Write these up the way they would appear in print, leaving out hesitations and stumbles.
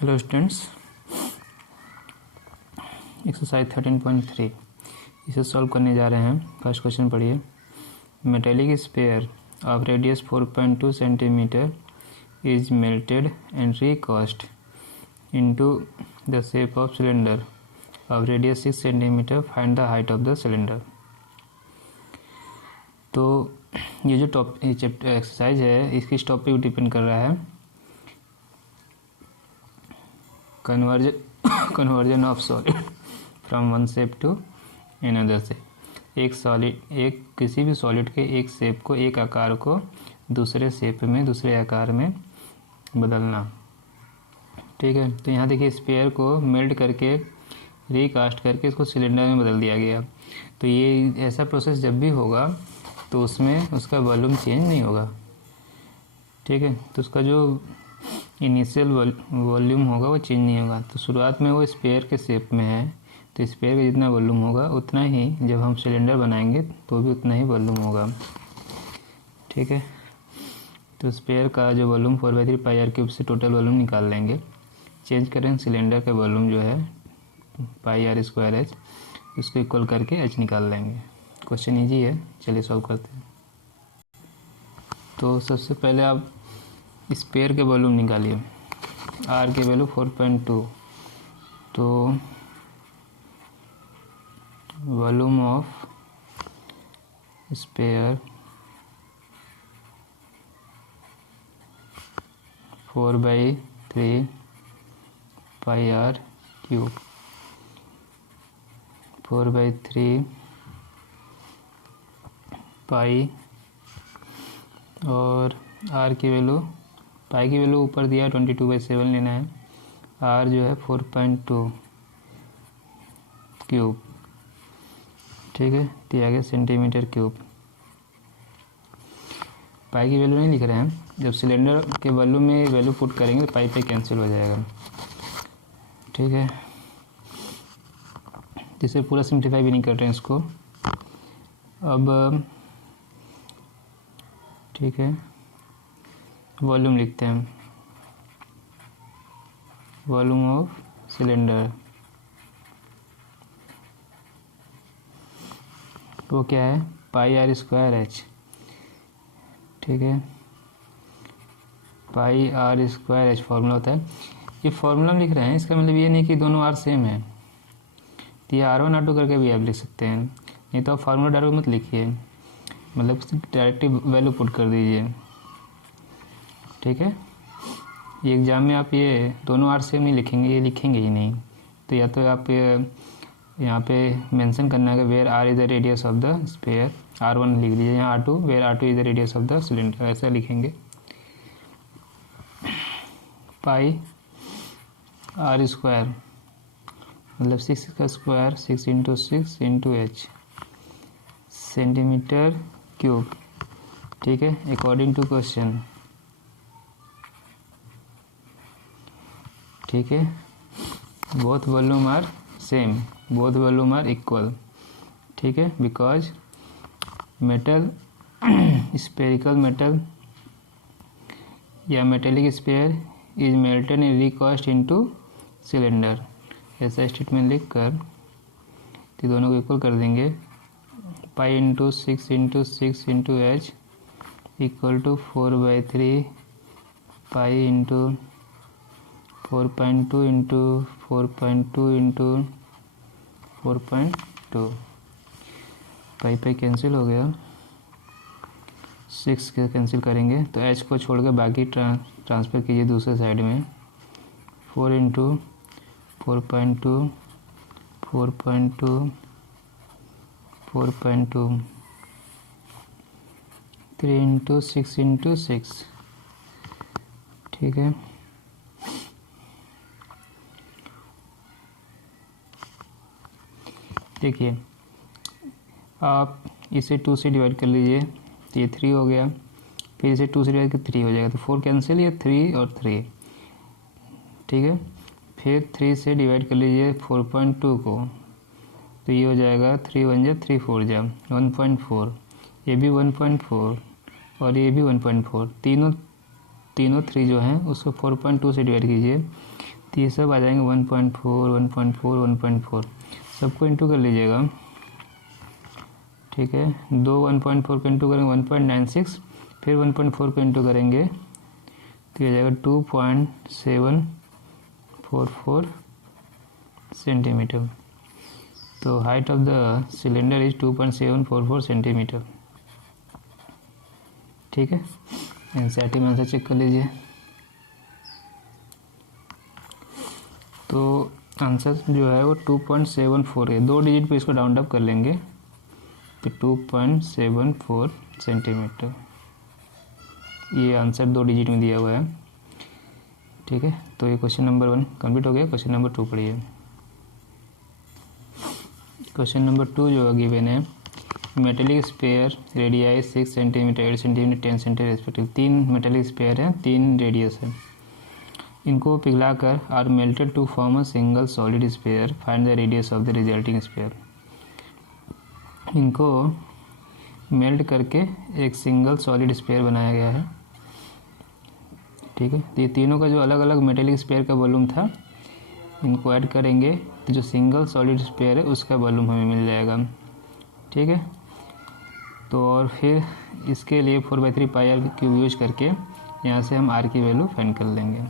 Hello students, exercise 13.3 इसे solve करने जा रहे हैं। फर्स्ट क्वेश्चन पढ़िए। Metallic sphere of radius 4.2 centimetre is melted and recast into the shape of cylinder of radius 6 centimetre. Find the height of the cylinder. तो ये जो chapter exercise है इसकी टॉपिक डिपेंड कर रहा है conversion of solid from one shape to another shape. एक किसी भी सॉलिड के एक शेप को, एक आकार को दूसरे शेप में, दूसरे आकार में बदलना। ठीक है, तो यहाँ देखिए स्फीयर को मेल्ट करके, रीकास्ट करके इसको सिलेंडर में बदल दिया गया। तो ये ऐसा प्रोसेस जब भी होगा तो उसमें उसका वॉल्यूम चेंज नहीं होगा। ठीक है, तो उसका जो इनिशियल वॉल्यूम होगा वो चेंज नहीं होगा। तो शुरुआत में वो स्फीयर के शेप में है, तो स्फीयर का जितना वॉल्यूम होगा उतना ही जब हम सिलेंडर बनाएंगे तो भी उतना ही वॉल्यूम होगा। ठीक है, तो स्फीयर का जो वॉल्यूम 4/3 पाई आर क्यूब से टोटल वॉल्यूम निकाल लेंगे। चेंज करें सिलेंडर का वॉल्यूम जो है पाई आर स्क्वायर एच, उसको इक्वल करके एच निकाल लेंगे। क्वेश्चन ईजी है, चलिए सॉल्व करते हैं। तो सबसे पहले आप स्फीयर के वॉल्यूम निकालिए। आर के वैल्यू 4.2, तो volume of sphere 4/3 pi r cube. 4/3 pi और आर की वैल्यू, पाई की वैल्यू ऊपर दिया 22/7 लेना है। आर जो है 4.2 क्यूब। ठीक है, दिया गया सेंटीमीटर क्यूब। पाई की वैल्यू नहीं लिख रहे हैं, जब सिलेंडर के वॉल्यूम में वैल्यू पुट करेंगे तो पाई पे कैंसिल हो जाएगा। ठीक है, जिसे पूरा सिंप्लीफाई भी नहीं कर रहे हैं इसको। अब ठीक है, वॉल्यूम लिखते हैं। वॉल्यूम ऑफ सिलेंडर वो क्या है, पाई आर स्क्वायर एच। ठीक है, pi are square H formula होता है। ये फॉर्मूला लिख रहे हैं, इसका मतलब ये नहीं कि दोनों आर सेम है। तो ये R1 R2 करके भी आप लिख सकते हैं, नहीं तो आप फार्मूला डायरेक्ट मत लिखिए, मतलब डायरेक्ट वैल्यू पुट कर दीजिए। ठीक है, ये एग्जाम में आप ये दोनों आर सेम नहीं लिखेंगे, ये लिखेंगे ही नहीं। तो या तो आप यहाँ पे मेंशन करना है कि where are is the radius of the sphere, R1 लिख लीजिए, यहाँ R2 where R2 is the radius of the cylinder, ऐसा लिखेंगे। पाई आर स्क्वायर मतलब 6 का स्क्वायर, 6 × 6 × h सेंटीमीटर क्यूब। ठीक है, अकॉर्डिंग टू क्वेश्चन। ठीक है, both volume are same, both volume are equal. ठीक है, बिकॉज मेटल स्फेरिकल मेटल या metallic sphere is melted and recast into cylinder. ऐसा स्टेटमेंट लिख कर तो दोनों को इक्वल कर देंगे। Pi × 6 × 6 × h equal to 4/3 pi × 4.2 × 4.2 × 4.2। Pi cancel हो गया, 6 के कैंसिल करेंगे तो h को छोड़ के बाकी ट्रांसफ़र कीजिए दूसरे साइड में। 4 × 4.2 4.2 4.2 3 × 6 × 6। ठीक है, देखिए आप इसे 2 से डिवाइड कर लीजिए तो ये 3 हो गया, फिर इसे 2 से डिवाइड कर 3 हो जाएगा, तो 4 कैंसिल, ये 3 और 3। ठीक है, फिर 3 से डिवाइड कर लीजिए 4.2 को, तो ये हो जाएगा 3 × 1 = 3 4 = 1.4, ये भी 1.4 और ये भी 1.4। तीनों 3 जो हैं उसको 4.2 से डिवाइड कीजिए तो ये सब आ जाएंगे 1.4 1.4 1.4, सबको इंटू कर लीजिएगा। ठीक है, दो 1.4 को इंटू करेंगे 1.96, फिर 1.4 को इंटू करेंगे तो ये जाएगा 2.744 सेंटीमीटर। तो height of the cylinder is 2.744 centimetre. ठीक है, एनसीईआरटी में आंसर चेक कर लीजिए। तो आंसर जो है वो 2.74 है, 2 डिजिट पे इसको राउंड अप कर लेंगे तो 2.74 सेंटीमीटर, ये आंसर 2 डिजिट में दिया हुआ है। ठीक है, तो ये क्वेश्चन नंबर 1 कंप्लीट हो गया। क्वेश्चन नंबर 2 पढ़िए। क्वेश्चन नंबर 2 जो गिवन है, metallic sphere radii 6 centimetre 8 centimetre 10 centimetre respective, 3 metallic sphere हैं, 3 रेडियस है। इनको पिघलाकर or melted to form a single solid sphere, find the radius of the resulting sphere. इनको मेल्ट करके एक सिंगल सॉलिड स्पेयर बनाया गया है। ठीक है, तो ये तीनों का जो अलग अलग मेटेलिक स्पेयर का वॉल्यूम था, इनको ऐड करेंगे तो जो सिंगल सॉलिड स्पेयर है उसका वॉल्यूम हमें मिल जाएगा। ठीक है, तो और फिर इसके लिए 4/3 पाई आर क्यूब यूज करके यहाँ से हम आर की वैल्यू फाइंड कर लेंगे।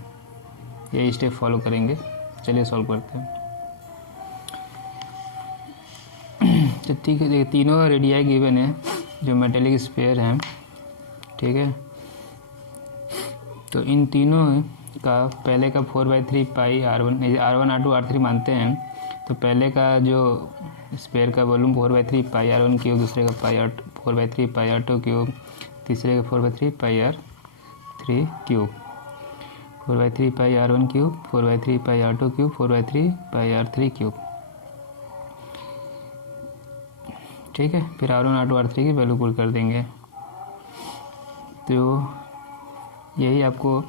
यही स्टेप फॉलो करेंगे। चलिए सॉल्व करते हैं। तो ठीक है, तीनों रेडियाई गिवन है जो मेटेलिक स्पेयर हैं। ठीक है, तो इन तीनों का पहले का 4/3 पाई R1 R2 R3 मानते हैं, तो पहले का जो स्पेयर का वॉल्यूम 4/3 पाई R1 क्यूब, दूसरे का 4/3 पाई R2 क्यूब, तीसरे का 4/3 पाई R3 cube, 4/3 pi R1 cube, 4/3 पाई R2 क्यूब, 4/3 पाई R3 क्यूब। ठीक है, फिर R1 R2 R3 की वैल्यू पुट कर देंगे। तो यही आपको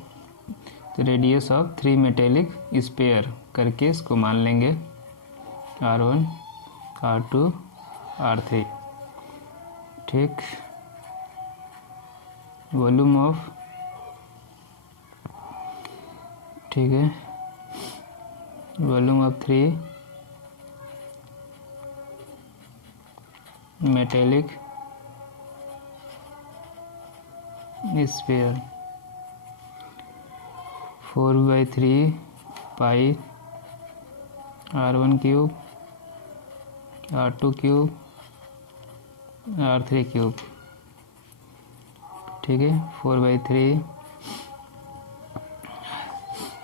तो रेडियस ऑफ 3 मेटेलिक स्पेयर करके इसको मान लेंगे R1 R2 R3। ठीक, वॉल्यूम ऑफ, ठीक है, volume of 3 metallic sphere 4/3 pi R1 cube, R2 cube, R3 cube. ठीक है, 4/3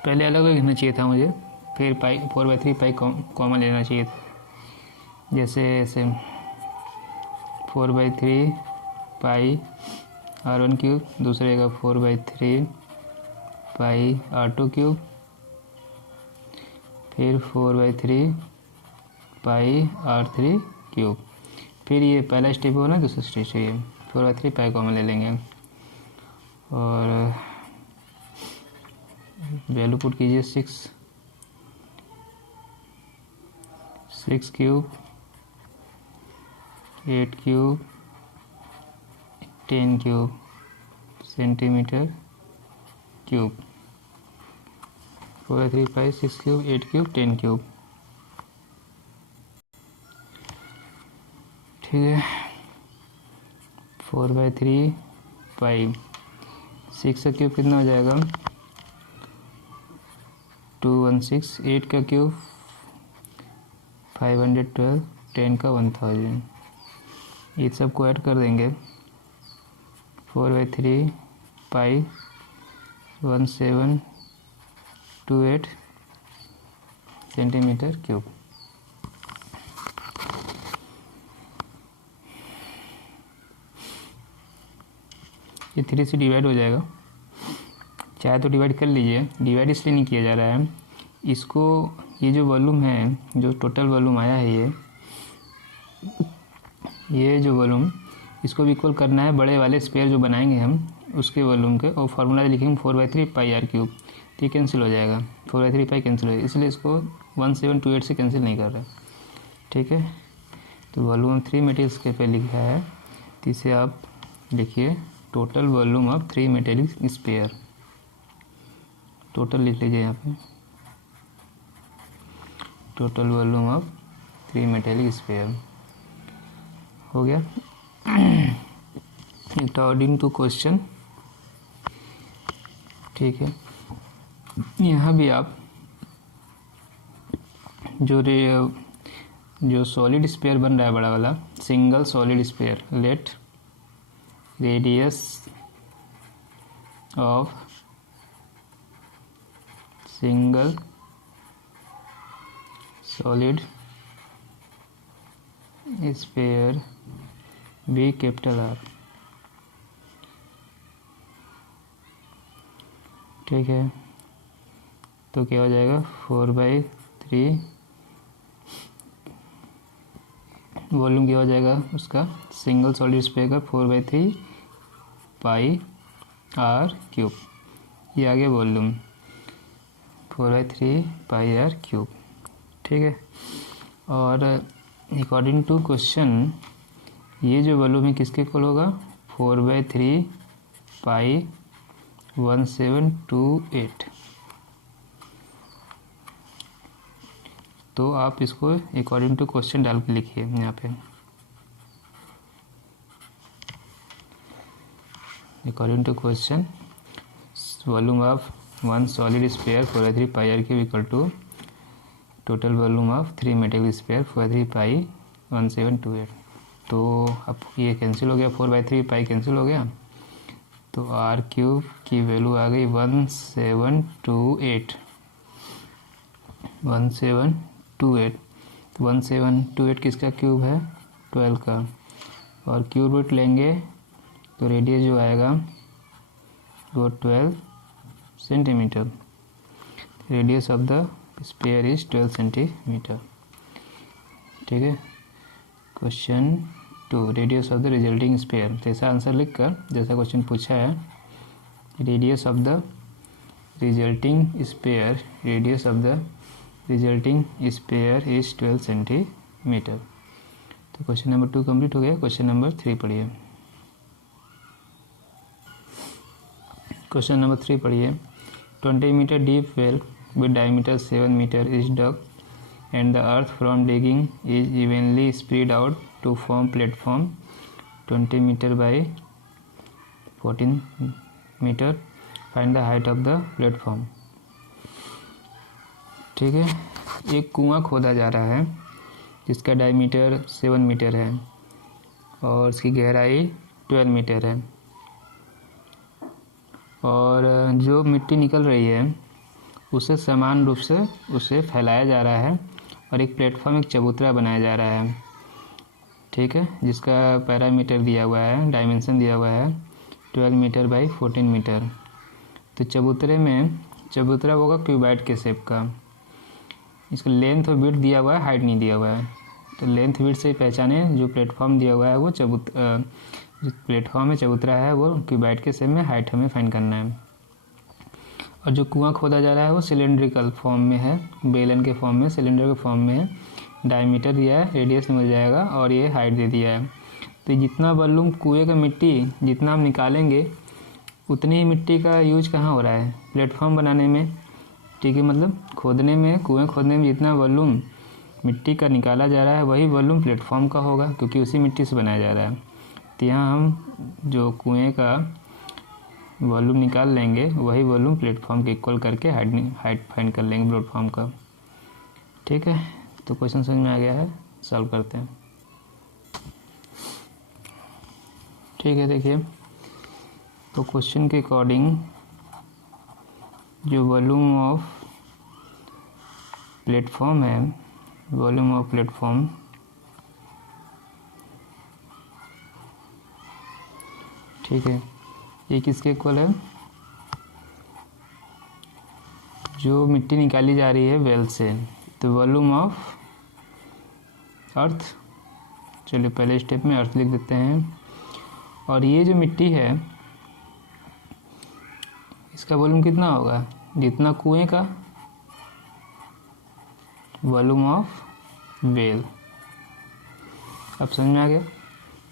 पहले अलग अलग लिखना चाहिए था मुझे, फिर पाई 4/3 पाई कॉमन लेना चाहिए था। जैसे ऐसे 4/3 पाई R1 क्यूब, दूसरे का 4/3 पाई R2 क्यूब, फिर 4/3 पाई R3 क्यूब। फिर ये पहला स्टेप हो ना, दूसरा स्टेप चाहिए 4/3 पाई कॉमन ले लेंगे और वैल्यू पुट कीजिए 6 cube 8 cube 10 cube centimetre cube. 4/3 पाई 6 क्यूब 8 क्यूब 10 क्यूब। ठीक है, 4/3 पाई 6 का क्यूब कितना हो जाएगा 216, 8 का क्यूब 512, 10 का 1000। ये सबको ऐड कर देंगे 4/3 पाई 1728 सेंटीमीटर क्यूब। ये 3 से डिवाइड हो जाएगा, चाहे तो डिवाइड कर लीजिए, डिवाइड इसलिए नहीं किया जा रहा है। इसको ये जो वॉल्यूम है, जो टोटल वॉल्यूम आया है, ये जो वॉल्यूम, इसको भी इक्वल करना है बड़े वाले स्पेयर जो बनाएंगे हम उसके वॉल्यूम के, और फार्मूला लिखेंगे 4/3 पाई आर क्यूब। तो ये कैंसिल हो जाएगा, 4/3 पाई कैंसिल हो जाएगा, इसलिए इसको 1728 से कैंसिल नहीं कर रहे। ठीक है, तो वॉल्यूम 3 मेटेरियल्स के पे लिखा है, तो इसे आप लिखिए total volume of 3 metallic sphere. Total लिख लीजिए यहाँ पे total volume of 3 metallic sphere हो गया। अकॉर्डिंग टू क्वेश्चन, ठीक है। यहाँ भी आप जो सॉलिड स्फीयर बन रहा है बड़ा वाला, single solid sphere, let radius of single solid sphere be capital R, ठीक है। तो क्या हो जाएगा 4/3 वॉल्यूम क्या हो जाएगा उसका, सिंगल सॉलिड स्फीयर का 4/3 पाई आर क्यूब, ये आ गया वॉल्यूम 4/3 पाई आर क्यूब, ठीक है। और अकॉर्डिंग टू क्वेश्चन ये जो वॉल्यूम है किसके इक्वल होगा, 4/3 पाई 1728। तो आप इसको अकॉर्डिंग टू क्वेश्चन डाल के लिखिए यहाँ पे, according to question volume of one solid sphere 4/3 pi r cube equal to total volume of 3 material sphere 4/3 pi 1728। तो अब ये कैंसिल हो गया, 4/3 पाई कैंसिल हो गया, तो आर क्यूब की वैल्यू आ गई 1728। 1728 किसका क्यूब है, 12 का, और क्यूब रूट लेंगे तो रेडियस जो आएगा वो 12 centimetre. Radius of the sphere is 12 centimetre, ठीक है। Question 2, radius of the resulting sphere, जैसा आंसर लिखकर जैसा क्वेश्चन पूछा है, radius of the resulting sphere, radius of the resulting sphere is 12 centimetre. तो क्वेश्चन नंबर 2 कंप्लीट हो गया। क्वेश्चन नंबर 3 पढ़िए। क्वेश्चन नंबर 3 पढ़िए। 20 metre deep well with diameter 7 meter is dug and the earth from digging is evenly spread out to form platform 20 meter by 14 meter. Find the height of the platform. ठीक है, एक कुआं खोदा जा रहा है जिसका डायमीटर 7 मीटर है और इसकी गहराई 12 मीटर है, और जो मिट्टी निकल रही है उसे समान रूप से उसे फैलाया जा रहा है और एक प्लेटफॉर्म, एक चबूतरा बनाया जा रहा है, ठीक है, जिसका पैरामीटर दिया हुआ है, डायमेंशन दिया हुआ है 12 मीटर बाई 14 मीटर। तो चबूतरा होगा क्यूबाइड के शेप का, इसका लेंथ और विड्थ दिया हुआ है, हाइट नहीं दिया हुआ है। तो लेंथ विड्थ से पहचाने, जो प्लेटफॉर्म दिया हुआ है वो जो प्लेटफॉर्म है चबूतरा है वो क्यूबाइड के शेप में, हाइट हमें फाइंड करना है। और जो कुआं खोदा जा रहा है वो सिलेंड्रिकल फॉर्म में है, बेलन के फॉर्म में, सिलेंडर के फॉर्म में है। डायमीटर दिया है, रेडियस मिल जाएगा और ये हाइट दे दिया है। तो जितना वॉल्यूम कुएं का मिट्टी जितना हम निकालेंगे उतनी ही मिट्टी का यूज कहाँ हो रहा है, प्लेटफॉर्म बनाने में, ठीक है। मतलब खोदने में, कुएं खोदने में जितना वॉल्यूम मिट्टी का निकाला जा रहा है वही वॉल्यूम प्लेटफॉर्म का होगा, क्योंकि उसी मिट्टी से बनाया जा रहा है। तो यहाँ हम जो कुएँ का वॉल्यूम निकाल लेंगे वही वॉल्यूम प्लेटफॉर्म के इक्वल करके हाइट फाइंड कर लेंगे प्लेटफॉर्म का, ठीक है। तो क्वेश्चन समझ में आ गया है, सॉल्व करते हैं, ठीक है। देखिए, तो क्वेश्चन के अकॉर्डिंग जो वॉल्यूम ऑफ प्लेटफॉर्म है, वॉल्यूम ऑफ प्लेटफॉर्म ठीक है, ये किसके इक्वल है, जो मिट्टी निकाली जा रही है वेल से, तो वॉल्यूम ऑफ अर्थ, चलिए पहले स्टेप में अर्थ लिख देते हैं। और ये जो मिट्टी है इसका वॉल्यूम कितना होगा, जितना कुएं का वॉल्यूम ऑफ वेल। अब समझ में आ गया,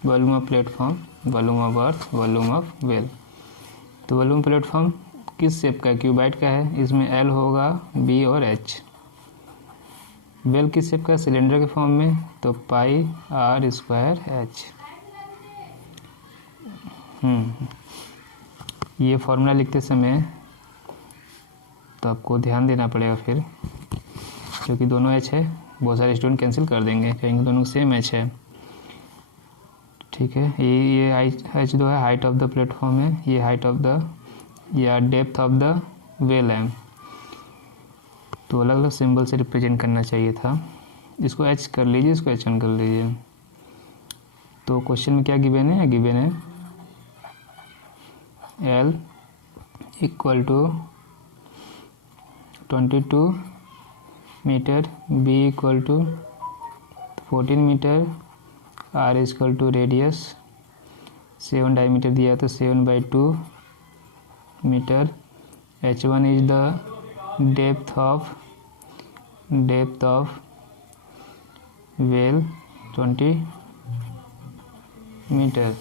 volume of platform, volume of earth, volume of well. तो वॉल्यूम प्लेटफॉर्म किस शेप का है, क्यूबाइड का है, इसमें एल होगा, बी और एच। वेल किस शेप का, सिलेंडर के फॉर्म में, तो पाई आर स्क्वायर एच। ये फॉर्मूला लिखते समय तो आपको ध्यान देना पड़ेगा फिर, क्योंकि दोनों एच है, बहुत सारे स्टूडेंट कैंसिल कर देंगे, कहेंगे दोनों सेम एच है। ठीक है, ये एच जो है हाइट ऑफ द प्लेटफॉर्म है, ये हाइट ऑफ द या डेप्थ ऑफ द वेल है, तो अलग अलग सिंबल से रिप्रेजेंट करना चाहिए था। इसको एच कर लीजिए, इसको एच वन कर लीजिए। तो क्वेश्चन में क्या गिवन है, गिवन है L equal to 22 metre, B equal to 14 metre, R equal to radius 7 diameter दिया तो 7/2 metre, h1 is the depth of well 20 metre.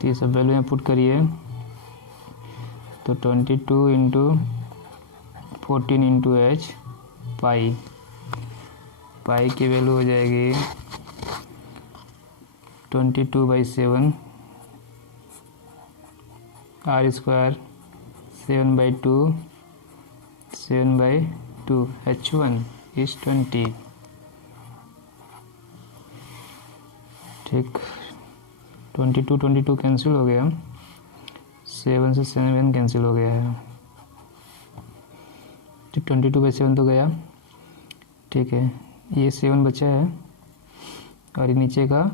तो ये सब वैल्यू में पुट करिए, तो 22 इंटू 14 इंटू एच पाई की वैल्यू हो जाएगी 22/7, आर स्क्वायर 7/2, h1 इज 20। ठीक, 22 कैंसिल हो गया, 7 से 7 कैंसिल हो गया है, तो 22/7 तो गया। ठीक है, ये 7 बचा है और ये नीचे का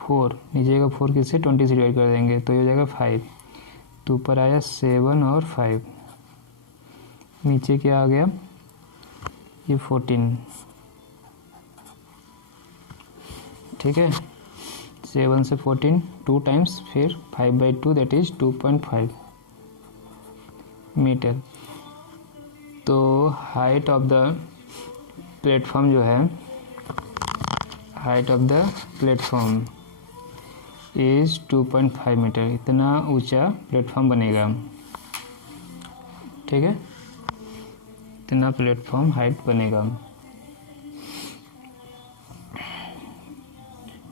4 किससे 20 से डिवाइड कर देंगे तो ये हो जाएगा 5, तो ऊपर आया 7 और 5, नीचे क्या आ गया ये 14। ठीक है, 7 से 14 2 टाइम्स, फिर 5/2 दैट इज 2.5 मीटर। तो हाइट ऑफ द प्लेटफॉर्म जो है, height of the platform is 2.5 metre, इतना ऊंचा प्लेटफॉर्म बनेगा। ठीक है, इतना प्लेटफॉर्म हाइट बनेगा।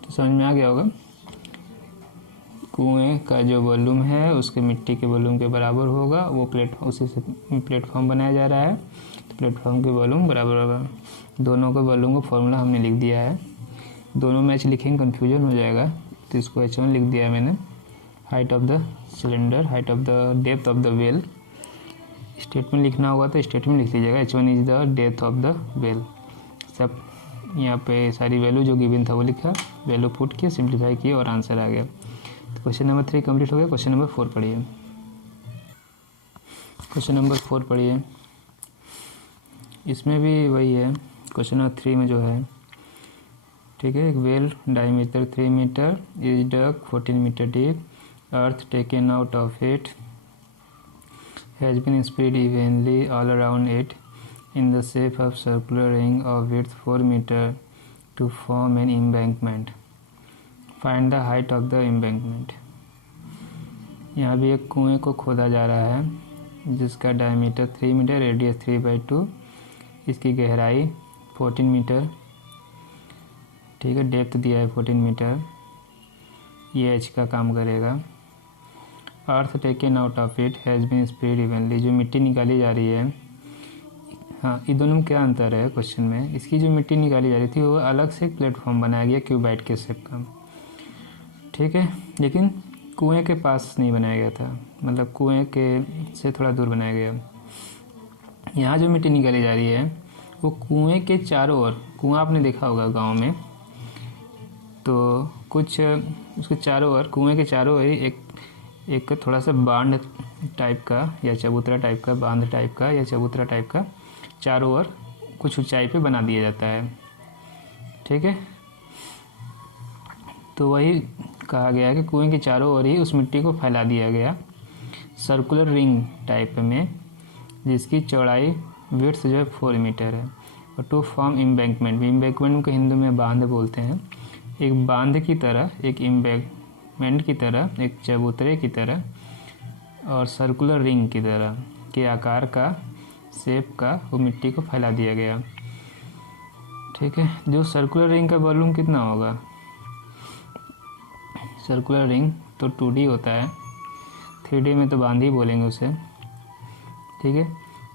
तो समझ में आ गया होगा, कुएं का जो वॉल्यूम है उसके मिट्टी के वॉल्यूम के बराबर होगा, वो उसी से प्लेटफॉर्म बनाया जा रहा है, तो प्लेटफॉर्म के वॉल्यूम बराबर होगा। दोनों के वॉल्यूम का फॉर्मूला हमने लिख दिया है, दोनों में एच लिखेंगे कन्फ्यूजन हो जाएगा, तो इसको h1 लिख दिया है मैंने, height of the cylinder, height of the depth of the well. Statement लिखना होगा तो स्टेटमेंट लिख लीजिएगा, h1 is the depth of the well. सब यहाँ पे सारी वैल्यू जो गिवन था वो लिखा, वैल्यू पुट किया, सिंप्लीफाई किया और आंसर आ गया। तो क्वेश्चन नंबर 3 कंप्लीट हो गया। क्वेश्चन नंबर 4 पढ़िए। क्वेश्चन नंबर 4 पढ़िए, इसमें भी वही है, क्वेश्चन नंबर 3 में जो है, ठीक है, एक well diameter 3 metre is dug 14 metre deep, earth taken out of it has been spread evenly all around it in the shape of circular ring of width 4 meter to form an embankment. Find the height of the embankment. यहाँ भी एक कुएं को खोदा जा रहा है जिसका डायमीटर 3 मीटर, रेडियस 3/2, इसकी गहराई 14 मीटर, ठीक है, डेप्थ दिया है 14 मीटर, ये एच का काम करेगा। Earth taken out of it has been spread evenly, जो मिट्टी निकाली जा रही है, हाँ, इन दोनों में क्या अंतर है क्वेश्चन में, इसकी जो मिट्टी निकाली जा रही थी वो अलग से एक प्लेटफॉर्म बनाया गया क्यूबाइट के शेप का, ठीक है, लेकिन कुएं के पास नहीं बनाया गया था, मतलब कुएं के से थोड़ा दूर बनाया गया। यहाँ जो मिट्टी निकाली जा रही है वो कुएं के चारों ओर, कुआं आपने देखा होगा गांव में, तो कुछ उसके चारों ओर, कुएं के चारों ओर एक थोड़ा सा बांध टाइप का या चबूतरा टाइप का, बांध टाइप का या चबूतरा टाइप का चारों ओर कुछ ऊंचाई पे बना दिया जाता है, ठीक है। तो वही कहा गया है कि कुएं के चारों ओर ही उस मिट्टी को फैला दिया गया सर्कुलर रिंग टाइप में, जिसकी चौड़ाई विड्थ जो है 4 मीटर है, और टू फॉर्म एम्बैंकमेंट को हिंदी में बांध बोलते हैं, एक बांध की तरह, एक एम्बैंकमेंट की तरह, एक चबूतरे की तरह और सर्कुलर रिंग की तरह के आकार का शेप का वो मिट्टी को फैला दिया गया। ठीक है, जो सर्कुलर रिंग का वॉल्यूम कितना होगा? सर्कुलर रिंग तो 2D होता है, 3D में तो बांध ही बोलेंगे उसे। ठीक है,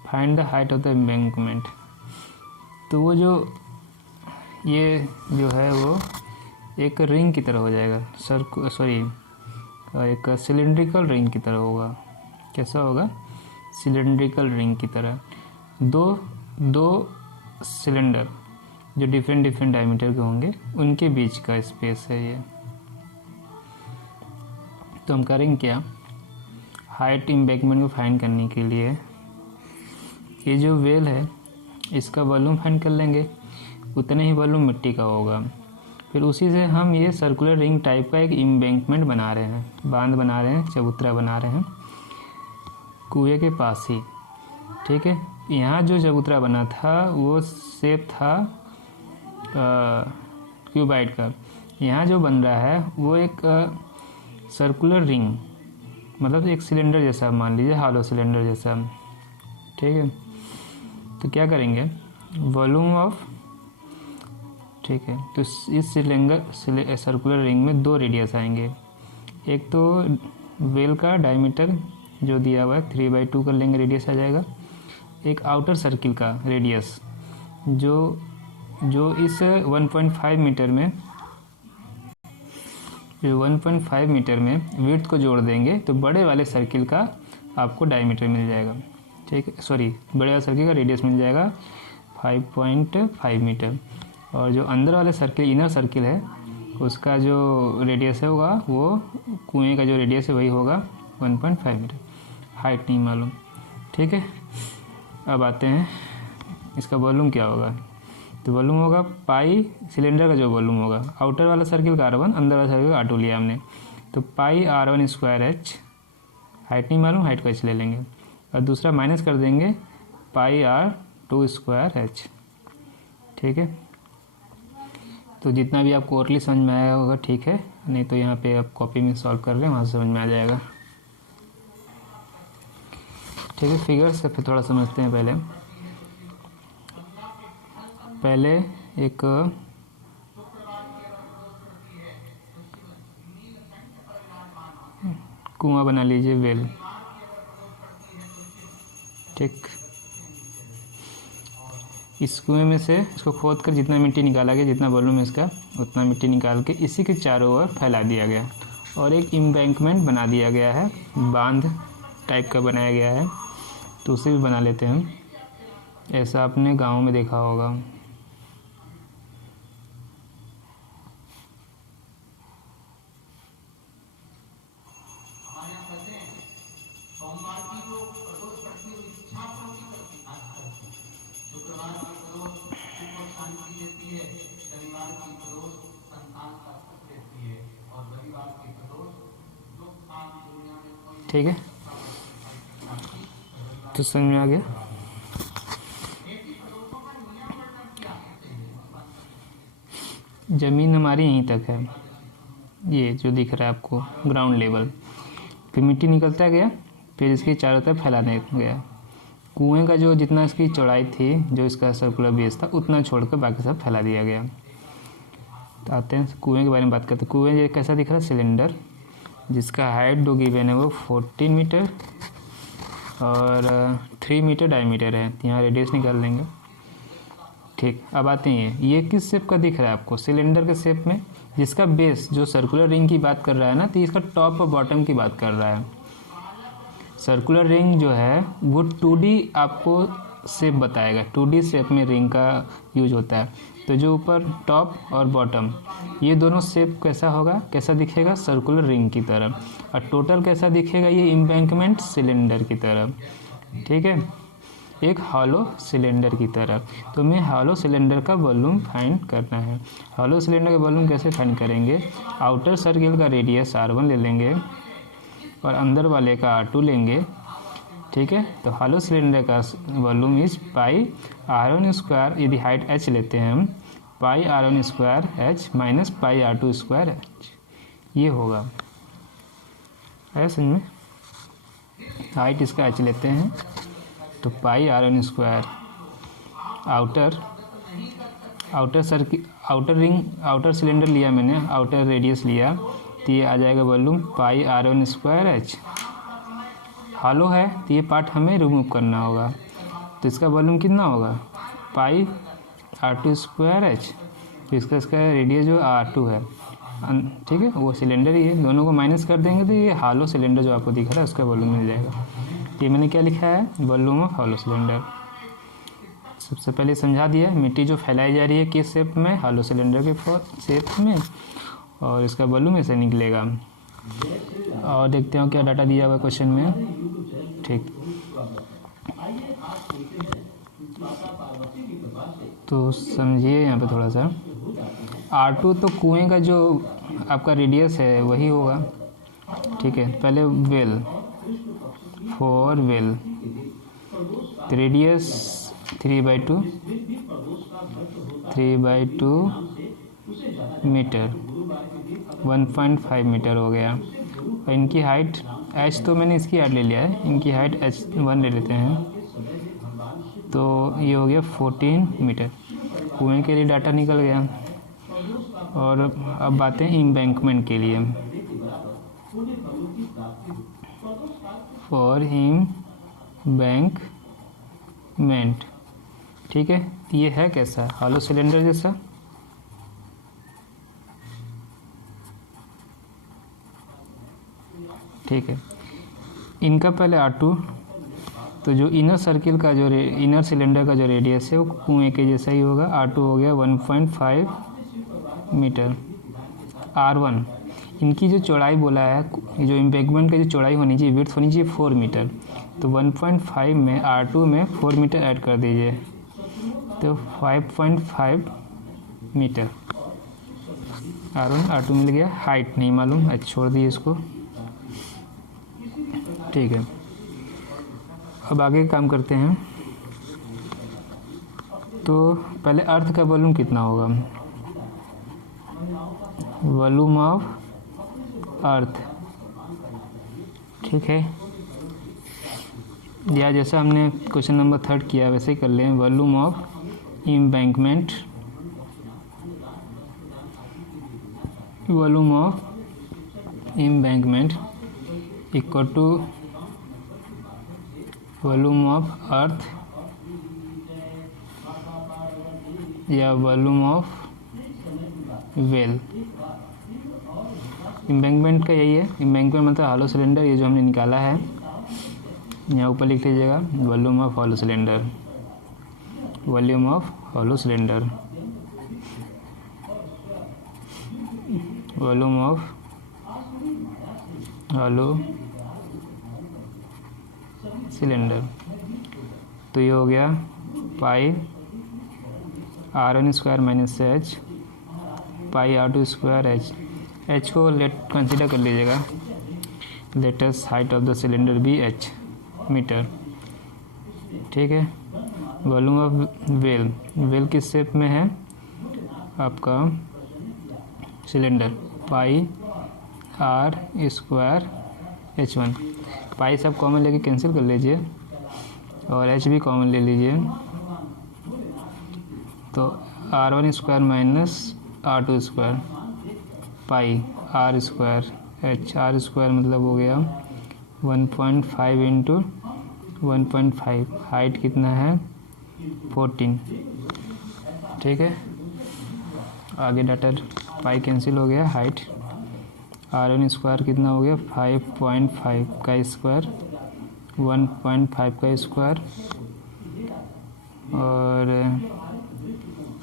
find the height of the embankment. तो वो जो ये जो है वो एक रिंग की तरह हो जाएगा, एक सिलेंड्रिकल रिंग की तरह होगा। कैसा होगा? सिलेंड्रिकल रिंग की तरह। दो सिलेंडर जो डिफरेंट डायमीटर के होंगे उनके बीच का स्पेस है ये। तो हम करेंगे क्या, हाइट एम्बैंकमेंट को फाइंड करने के लिए ये जो वेल है इसका वॉल्यूम फाइंड कर लेंगे, उतना ही वॉल्यूम मिट्टी का होगा। फिर उसी से हम ये सर्कुलर रिंग टाइप का एक एम्बैंकमेंट बना रहे हैं, बांध बना रहे हैं, चबूतरा बना रहे हैं कुएं के पास ही। ठीक है, यहाँ जो चबूतरा बना था वो शेप था क्यूबाइड का। यहाँ जो बन रहा है वो एक सर्कुलर रिंग, मतलब एक सिलेंडर जैसा, मान लीजिए हॉलो सिलेंडर जैसा। ठीक है, तो क्या करेंगे, वॉल्यूम ऑफ, ठीक है, तो इस सर्कुलर रिंग में 2 रेडियस आएंगे। एक तो वेल का डायमीटर जो दिया हुआ है 3/2 कर लेंगे, रेडियस आ जाएगा। एक आउटर सर्किल का रेडियस जो इस 1.5 मीटर में, जो 1.5 मीटर में विड्थ को जोड़ देंगे तो बड़े वाले सर्किल का आपको डायमीटर मिल जाएगा। ठीक है, बड़े वाले सर्किल का रेडियस मिल जाएगा 5.5 मीटर। और जो अंदर वाले सर्किल, इनर सर्किल है, उसका जो रेडियस है होगा, वो कुएं का जो रेडियस है वही होगा 1.5 मीटर। हाइट नहीं मालूम। ठीक है, अब आते हैं इसका वॉल्यूम क्या होगा। तो वॉल्यूम होगा पाई, सिलेंडर का जो वॉल्यूम होगा, आउटर वाला सर्किल का R1, अंदर वाला सर्किल का R2 लिया हमने, तो पाई R1² H। हाइट नहीं मालूम, हाइट का H ले लेंगे और दूसरा माइनस कर देंगे पाई R2² H। ठीक है, तो जितना भी आपको ओरली समझ में आया होगा ठीक है, नहीं तो यहाँ पे आप कॉपी में सॉल्व कर लें, वहाँ से समझ में आ जाएगा। ठीक है, फिगर से फिर थोड़ा समझते हैं। पहले एक कुआं बना लीजिए, वेल। ठीक, इस कुएं में से इसको खोद कर जितना मिट्टी निकाला गया, जितना वॉल्यूम है इसका, उतना मिट्टी निकाल के इसी के चारों ओर फैला दिया गया और एक एम्बैंकमेंट बना दिया गया है, बांध टाइप का बनाया गया है। तो उसे भी बना लेते हैं, ऐसा आपने गाँव में देखा होगा। ठीक है, तो समझ में आ गया। ज़मीन हमारी यहीं तक है, ये जो दिख रहा है आपको ग्राउंड लेवल। फिर मिट्टी निकलता गया, फिर इसके चारों तरफ फैलाने गया। कुएं का जो जितना इसकी चौड़ाई थी, जो इसका सर्कुलर बेस था, उतना छोड़कर बाकी सब फैला दिया गया। तो आते हैं कुएं के बारे में बात करते हैं। कुएं ये कैसा दिख रहा है, सिलेंडर, जिसका हाइट 2 गिवन है, वो 14 मीटर और 3 मीटर डायमीटर है। यहाँ रेडियस निकाल लेंगे। ठीक, अब आते हैं ये किस शेप का दिख रहा है आपको, सिलेंडर के शेप में, जिसका बेस जो सर्कुलर रिंग की बात कर रहा है ना, तो इसका टॉप और बॉटम की बात कर रहा है। सर्कुलर रिंग जो है वो 2D आपको शेप बताएगा, 2D शेप में रिंग का यूज होता है। तो जो ऊपर टॉप और बॉटम ये दोनों शेप कैसा होगा, कैसा दिखेगा, सर्कुलर रिंग की तरह, और टोटल कैसा दिखेगा, ये एम्बैंकमेंट सिलेंडर की तरह। ठीक है, एक हॉलो सिलेंडर की तरह। तो हमें हॉलो सिलेंडर का वॉल्यूम फाइंड करना है। हॉलो सिलेंडर का वॉल्यूम कैसे फाइंड करेंगे, आउटर सर्किल का रेडियस R1 ले लेंगे और अंदर वाले का R2 लेंगे। ठीक है, तो हॉलो सिलेंडर का वॉल्यूम इज पाई R1², यदि हाइट h लेते हैं हम, पाई R1² H minus pi R2² H, ये होगा। है समझ में, हाइट इसका h लेते हैं तो पाई r1 स्क्वायर आउटर सिलेंडर लिया मैंने, आउटर रेडियस लिया, तो ये आ जाएगा वॉल्यूम पाई r1 स्क्वायर एच। हॉलो है तो ये पार्ट हमें रिमूव करना होगा, तो इसका वॉल्यूम कितना होगा पाई r2 स्क्वायर एच। तो इसका रेडियस जो r2 है, ठीक है, वो सिलेंडर ही है, दोनों को माइनस कर देंगे तो ये हॉलो सिलेंडर जो आपको दिख रहा है उसका वॉल्यूम मिल जाएगा। ये मैंने क्या लिखा है, वॉल्यूम ऑफ हॉलो सिलेंडर। सबसे पहले समझा दिया मिट्टी जो फैलाई जा रही है किस शेप में, हॉलो सिलेंडर के शेप में, और इसका वॉल्यूम ऐसे निकलेगा। और देखते हो क्या डाटा दिया हुआ क्वेश्चन में। ठीक, तो समझिए यहाँ पे थोड़ा सा। R2 तो कुएं का जो आपका रेडियस है वही होगा, ठीक है। पहले well, for well radius 3/2 metre, 1.5 metre हो गया। और इनकी हाइट h तो मैंने इसकी हाइट ले लिया है, इनकी हाइट h1 ले लेते हैं, तो ये हो गया 14 मीटर। कुएं के लिए डाटा निकल गया। और अब बातें एम्बैंकमेंट के लिए। फॉर एम्बैंकमेंट, ठीक है, ये है कैसा, हॉलो सिलेंडर जैसा। ठीक है, इनका पहले R2, तो जो इनर सर्किल का जो इनर सिलेंडर का जो रेडियस है वो कुएं के जैसा ही होगा। R2 हो गया 1.5 मीटर। R1 इनकी जो चौड़ाई बोला है, जो एम्बैंकमेंट की जो चौड़ाई होनी चाहिए, विड्थ होनी चाहिए 4 मीटर, तो 1.5 में R2 में 4 मीटर ऐड कर दीजिए, तो 5.5 मीटर। R2 मिल गया। हाइट नहीं मालूम, अच्छा छोड़ दिए इसको, ठीक है। अब आगे काम करते हैं। तो पहले अर्थ का वॉल्यूम कितना होगा, वॉल्यूम ऑफ अर्थ, ठीक है, या जैसा हमने क्वेश्चन नंबर 3 किया वैसे ही कर लें। Volume of embankment, volume of embankment equal to volume of earth या वॉल्यूम ऑफ वेल। एम्बैंकमेंट का यही है, एम्बैंकमेंट मतलब हॉलो सिलेंडर, ये जो हमने निकाला है यहाँ ऊपर लिख लीजिएगा, volume of hollow cylinder, volume of hollow cylinder, volume of hollow cylinder. तो ये हो गया पाई R1 स्क्वायर माइनस एच पाई R2 स्क्वायर एच। एच को कंसिडर कर लीजिएगा, latest height of the cylinder भी h मीटर, ठीक है। वॉल्यूम ऑफ वेल, वेल किस शेप में है आपका सिलेंडर, पाई R स्क्वायर H1। पाई सब कॉमन लेके कैंसिल कर लीजिए और H भी कॉमन ले लीजिए, तो R1 square minus R2 square pi R square H। R square मतलब हो गया 1.5 इंटू 1.5, हाइट कितना है 14, ठीक है। आगे डाटा पाई कैंसिल हो गया, हाइट R1 स्क्वायर कितना हो गया 5.5 का स्क्वायर, 1.5 का स्क्वायर, और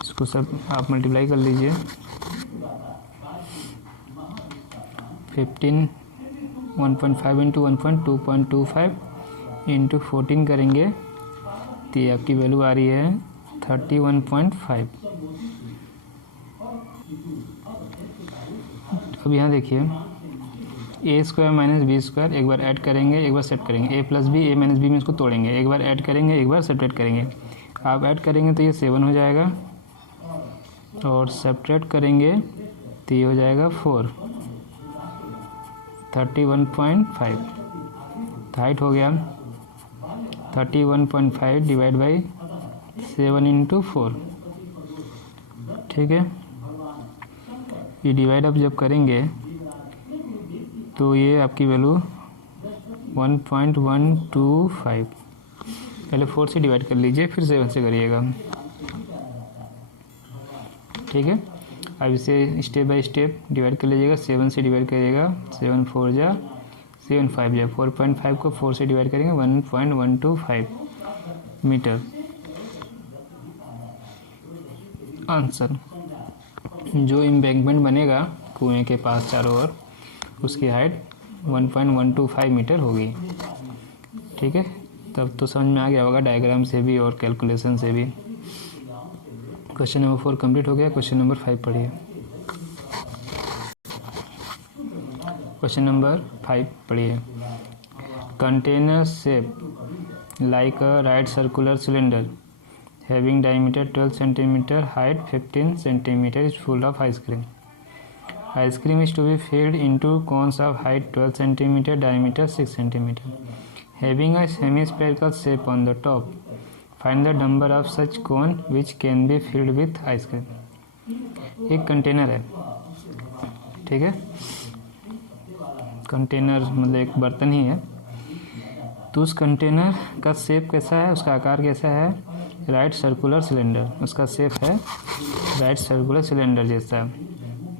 इसको सब आप मल्टीप्लाई कर लीजिए, 15 1.5 इंटू 1.2.25 इंटू 14 करेंगे तो ये आपकी वैल्यू आ रही है 31.5। अब यहाँ देखिए ए स्क्वायर माइनस बी स्क्वायर, एक बार ऐड करेंगे एक बार सेट करेंगे, ए प्लस बी ए माइनस बी में इसको तोड़ेंगे, एक बार ऐड करेंगे एक बार सेपरेट करेंगे। आप ऐड करेंगे तो ये 7 हो जाएगा और सेपरेट करेंगे तो ये हो जाएगा 4, 31.5। हाइट हो गया 31.5 डिवाइड बाई 7 इंटू 4। ठीक है, ये डिवाइड आप जब करेंगे तो ये आपकी वैल्यू 1.125। पहले 4 से डिवाइड कर लीजिए, फिर 7 से करिएगा। ठीक है, अब इसे स्टेप बाय स्टेप डिवाइड कर लीजिएगा। 7 से डिवाइड करिएगा, 7 4 जा 7 5 जा 4.5 को 4 से डिवाइड करेंगे 1.125 मीटर। आंसर, जो एम्बैंकमेंट बनेगा कुएं के पास चारों ओर, उसकी हाइट 1.125 मीटर होगी। ठीक है, तब तो समझ में आ गया होगा डायग्राम से भी और कैलकुलेशन से भी। क्वेश्चन नंबर 4 कंप्लीट हो गया। क्वेश्चन नंबर 5 पढ़िए। क्वेश्चन नंबर 5 पढ़िए। Container shape like a right circular cylinder having diameter 12 centimeter, height 15 centimeter is full of ice cream. Ice cream is to be filled into cones of height 12 centimeter, diameter 6 centimeter, having a hemispherical shape on the top. Find the number of such cone which can be filled with ice cream. एक container है, ठीक है, container मतलब एक बर्तन ही है। तो उस कंटेनर का शेप कैसा है, उसका आकार कैसा है? राइट सर्कुलर सिलेंडर, उसका शेप है राइट सर्कुलर सिलेंडर जैसा।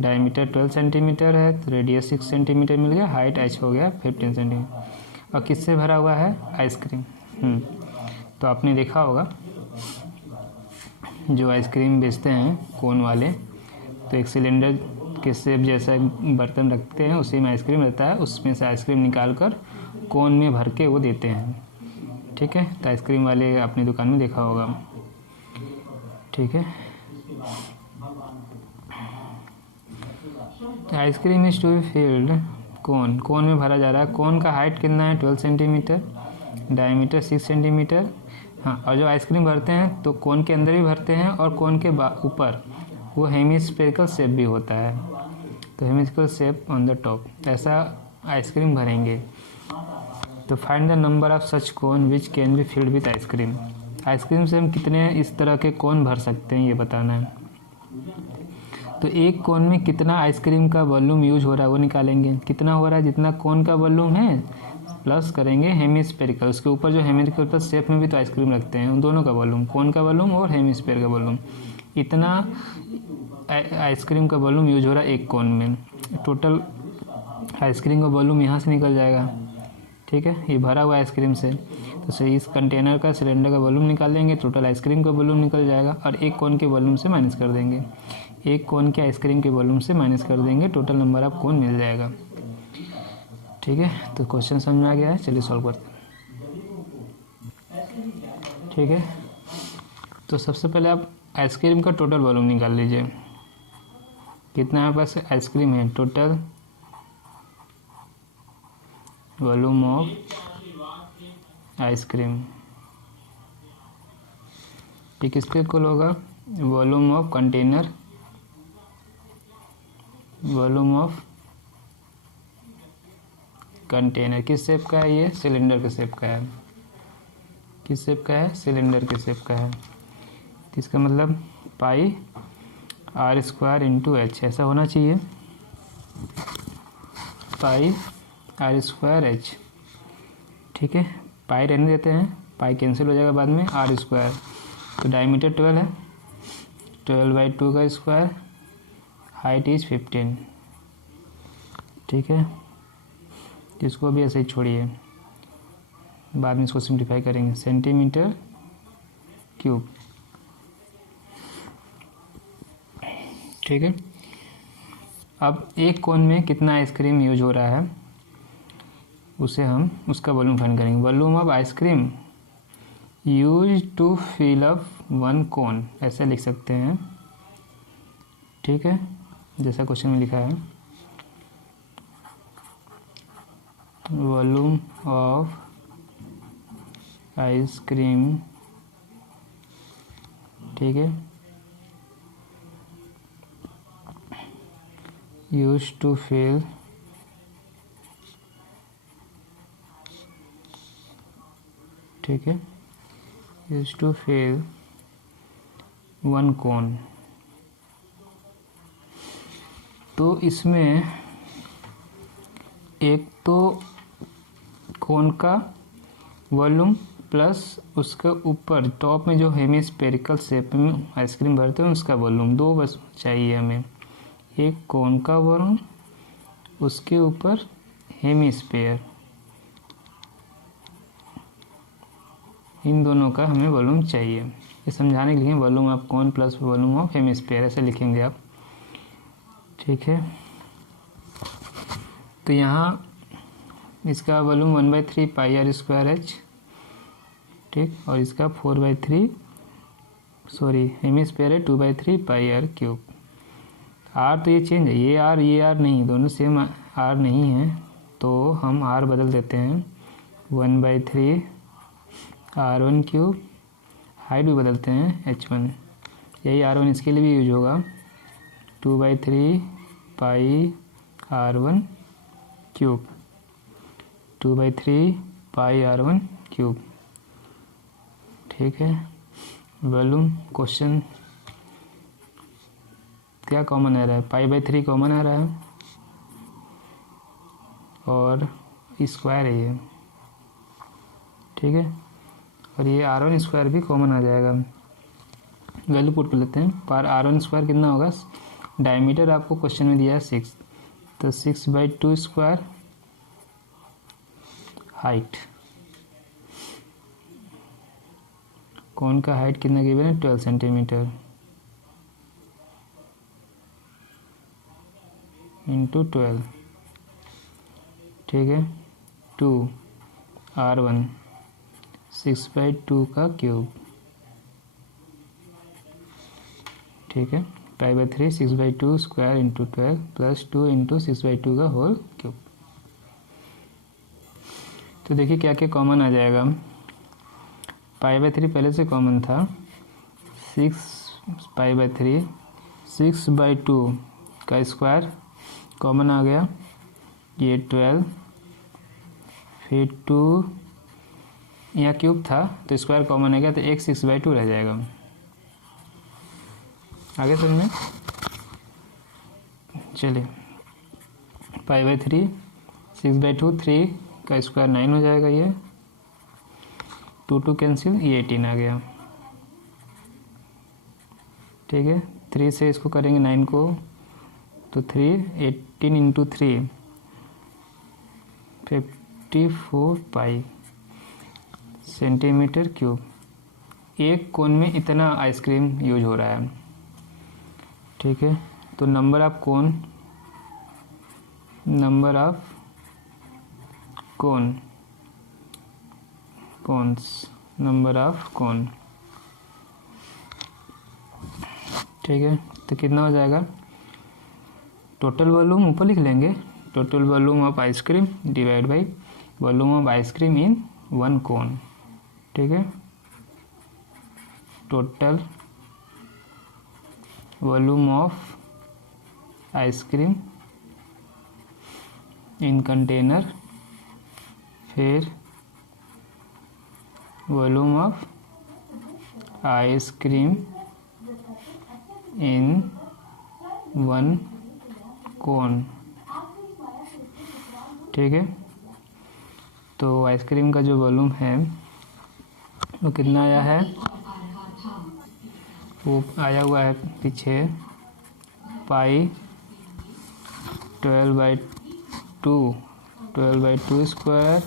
डायमीटर 12 सेंटीमीटर है, तो रेडियस 6 सेंटीमीटर मिल गया, हाइट h हो गया 15 सेंटीमीटर। और किससे भरा हुआ है? आइसक्रीम। तो आपने देखा होगा जो आइसक्रीम बेचते हैं कोन वाले, तो एक सिलेंडर के शेप जैसा बर्तन रखते हैं, उसी में आइसक्रीम रहता है, उसमें से आइसक्रीम निकाल कर कोन में भर के वो देते हैं। ठीक है, तो आइसक्रीम वाले अपनी दुकान में देखा होगा। ठीक है, ice cream is to be filled cone में भरा जा रहा है। कोन का हाइट कितना है? 12 सेंटीमीटर, डायमीटर 6 सेंटीमीटर। हाँ, और जो आइसक्रीम भरते हैं तो कोन के अंदर भी भरते हैं और कोन के ऊपर वो हेमिस्फेरिकल शेप भी होता है, तो hemispherical shape on the top, ऐसा आइसक्रीम भरेंगे। तो find the number of such cone which can be filled with ice cream. Ice cream से हम कितने इस तरह के कोन भर सकते हैं, ये बताना है। तो एक कोन में कितना आइसक्रीम का वॉल्यूम यूज हो रहा है वो निकालेंगे। कितना हो रहा है? जितना कोन का वॉल्यूम है प्लस करेंगे हेमिस्फेरिकल, उसके ऊपर जो हेमिस्फेरिकल शेप में भी तो आइसक्रीम रखते हैं, उन दोनों का वॉल्यूम, कोन का वॉल्यूम और हेमिस्फेयर का वॉल्यूम, इतना आइसक्रीम का वॉल्यूम यूज हो रहा है एक कोन में। टोटल आइसक्रीम का वॉल्यूम यहाँ से निकल जाएगा। ठीक है, ये भरा हुआ आइसक्रीम से, तो सही इस कंटेनर का सिलेंडर का वॉल्यूम निकालेंगे, टोटल आइसक्रीम का वॉल्यूम निकल जाएगा, और एक कोन के वॉल्यूम से माइनस कर देंगे, एक कोन के आइसक्रीम के वॉल्यूम से माइनस कर देंगे, टोटल नंबर ऑफ कोन मिल जाएगा। ठीक है, तो क्वेश्चन समझ में आ गया है, चलिए सॉल्व करते हैं। ठीक है, तो सबसे पहले आप आइसक्रीम का टोटल वॉल्यूम निकाल लीजिए। कितना हमारे पास आइसक्रीम है? टोटल वॉल्यूम ऑफ आइसक्रीम, ये किसके इक्वल होगा? Volume of container, volume of container किस शेप का है? ये सिलेंडर के शेप का है। किस शेप का है? सिलेंडर के शेप का है। तो इसका मतलब पाई आर स्क्वायर इंटू एच ऐसा होना चाहिए, पाई आर स्क्वायर एच। ठीक है, पाई रहने देते हैं, पाई कैंसिल हो जाएगा बाद में, आर स्क्वायर। तो डायमीटर 12 है, 12/2 का स्क्वायर, हाइट इज 15। ठीक है, इसको भी ऐसे ही छोड़िए, बाद में इसको सिंप्लीफाई करेंगे, सेंटीमीटर क्यूब। ठीक है, अब एक कोन में कितना आइसक्रीम यूज हो रहा है उसे हम उसका वॉल्यूम फाइंड करेंगे। Volume of ice cream use to fill up 1 cone, ऐसे लिख सकते हैं। ठीक है, जैसा क्वेश्चन में लिखा है, वॉल्यूम ऑफ आइसक्रीम, ठीक है, यूज टू फिल ठीक है use to fill one cone. तो इसमें एक तो कोन का वॉल्यूम प्लस उसके ऊपर टॉप में जो हेमिस्फेरिकल शेप में आइसक्रीम भरते हैं उसका वॉल्यूम, दो बस चाहिए हमें। एक कोन का वॉल्यूम, उसके ऊपर हेमिस्फेयर, इन दोनों का हमें वॉल्यूम चाहिए। ये समझाने के लिए volume of cone plus volume of hemisphere ऐसे लिखेंगे आप, ठीक है। तो यहाँ इसका volume 1/3 pi are square h, ठीक, और इसका 4/3 हेमिस्फेयर है 2/3 पाई आर क्यूब। आर तो ये चेंज है, ये आर नहीं, दोनों सेम आर नहीं है, तो हम आर बदल देते हैं 1/3 R1 क्यूब, हाइट भी बदलते हैं H1, यही R1 इसके लिए भी यूज होगा 2/3 पाई R1 क्यूब, 2/3 पाई R1 क्यूब, ठीक है। वॉल्यूम क्वेश्चन क्या कॉमन आ रहा है, पाई/3 कॉमन आ रहा है और स्क्वायर है ये, ठीक है, और ये R1 स्क्वायर भी कॉमन आ जाएगा। वैल्यू पुट कर लेते हैं, पर R1 स्क्वायर कितना होगा, डायमीटर आपको क्वेश्चन में दिया है 6, तो 6/2 स्क्वायर, हाइट, कोन का हाइट कितना गिवन है 12 सेंटीमीटर इंटू 12, ठीक है, 2 R1 6/2 का क्यूब, ठीक है, पाई/3 6/2 स्क्वायर इंटू 12 प्लस 2 इंटू 6/2 का होल क्यूब। तो देखिए क्या क्या कॉमन आ जाएगा, पाई/3 पहले से कॉमन था, 6 पाई/3 6/2 का स्क्वायर कॉमन आ गया, ये 12, फिर 2 यहाँ क्यूब था तो स्क्वायर कॉमन आ गया, तो एक 6/2 रह जाएगा। आगे समझ में, चलिए पाई/3 6/2, 3 का स्क्वायर 9 हो जाएगा, ये 2 कैंसिल, ये 18 आ गया, ठीक है। 3 से इसको करेंगे 9 को, तो 18 इंटू 3 54 पाई सेंटीमीटर क्यूब। एक कोन में इतना आइसक्रीम यूज हो रहा है, ठीक है। तो नंबर ऑफ कोन, ठीक है। तो कितना हो जाएगा, टोटल वॉल्यूम ऊपर लिख लेंगे, total volume of ice cream divide by volume of ice cream in one cone, ठीक है। Total volume of ice cream in container, फिर volume of ice cream in one cone, ठीक है। तो आइसक्रीम का जो वॉल्यूम है वो कितना आया है, वो आया हुआ है पीछे पाई 12/2 स्क्वायर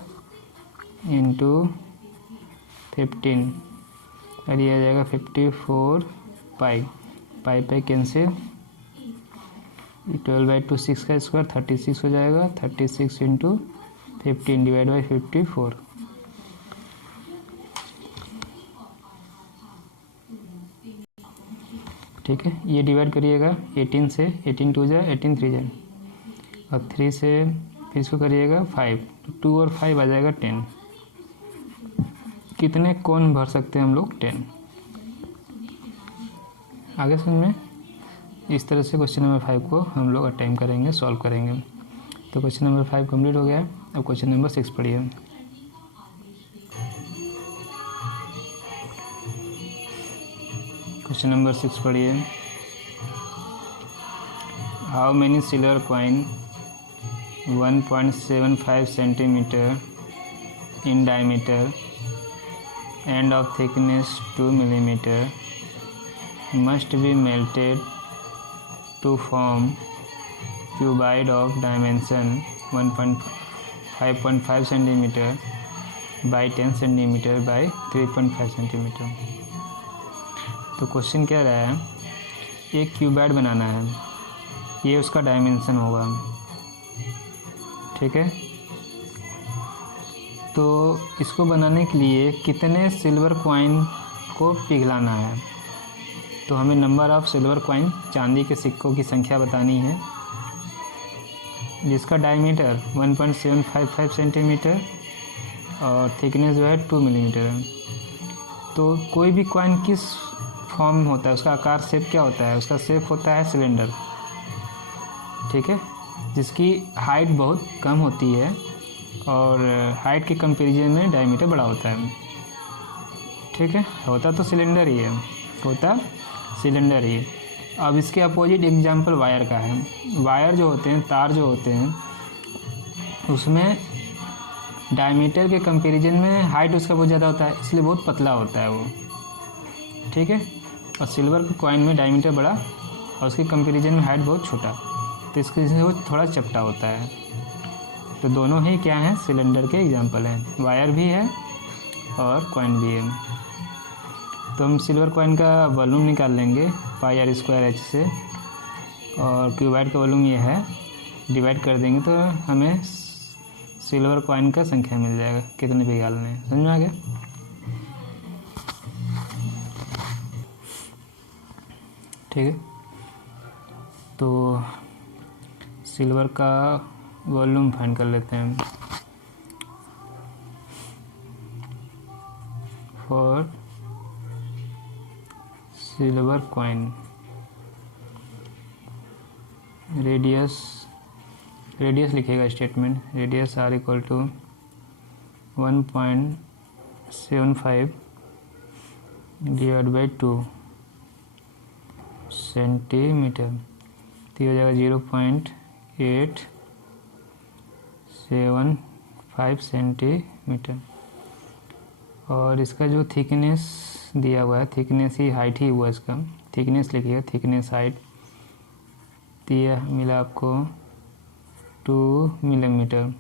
इंटू 15, और ये आ जाएगा 54 पाई, पाई कैंसिल, 12/2 6 का स्क्वायर 36 हो जाएगा, 36 इंटू 15 डिवाइड बाई 54, ठीक है। ये डिवाइड करिएगा 18 से, 18 2 जाए 18 3 जाए, और 3 से फिर इसको करिएगा 5, तो 2 और 5 आ जाएगा 10। कितने कोन भर सकते हैं हम लोग, 10। आगे समझ में, इस तरह से क्वेश्चन नंबर 5 को हम लोग अटेम्प्ट करेंगे, सॉल्व करेंगे। तो क्वेश्चन नंबर 5 कंप्लीट हो गया है। अब क्वेश्चन नंबर 6 पढ़िए। क्वेश्चन नंबर 6 पढ़िए। How many silver coin 1.75 centimetre in diameter and of thickness 2 millimeter must be melted to form cuboid of dimension 5.5 centimeter by 10 centimeter by 3.5 centimeter। तो question क्या रहा है, एक क्यूबाइड बनाना है, ये उसका डायमेंशन होगा, ठीक है। तो इसको बनाने के लिए कितने सिल्वर कॉइन को पिघलाना है, तो हमें नंबर ऑफ सिल्वर कॉइन, चांदी के सिक्कों की संख्या बतानी है, जिसका डायमीटर 1.755 सेंटीमीटर और थिकनेस जो है 2 मिलीमीटर है। तो कोई भी कॉइन किस फॉर्म में होता है, उसका आकार शेप क्या होता है, उसका शेप होता है सिलेंडर, ठीक है, जिसकी हाइट बहुत कम होती है और हाइट के कंपैरिजन में डायमीटर बड़ा होता है, ठीक है। होता तो सिलेंडर ही है, होता सिलेंडर ही। अब इसके अपोजिट एग्जांपल वायर का है। वायर जो होते हैं, तार जो होते हैं, उसमें डायमीटर के कंपैरिजन में हाइट उसका बहुत ज़्यादा होता है, इसलिए बहुत पतला होता है वो, ठीक है। और सिल्वर के कॉइन में डायमीटर बड़ा और उसके कंपैरिजन में हाइट बहुत छोटा, तो इसके वजह से वो थोड़ा चपटा होता है। तो दोनों ही क्या हैं, सिलेंडर के एग्जांपल हैं, वायर भी है और कॉइन भी है। तो हम सिल्वर कॉइन का वॉल्यूम निकाल लेंगे πr² से, और क्यूबाइड का वॉल्यूम ये है, डिवाइड कर देंगे तो हमें सिल्वर कॉइन का संख्या मिल जाएगा, कितने पिघालने हैं। समझ में आ गया। ठीक है, तो सिल्वर का वॉल्यूम फाइंड कर लेते हैं। फॉर सिल्वर कॉइन, रेडियस लिखेगा statement, radius r equal to 1.75 divide by 2 centimetre, तो हो जाएगा 0.875 सेंटीमीटर। और इसका जो थिकनेस दिया हुआ है, थिकनेस ही हाइट ही हुआ, इसका थिकनेस लिखिएगा, थिकनेस हाइट दिया मिला आपको 2 मिलीमीटर।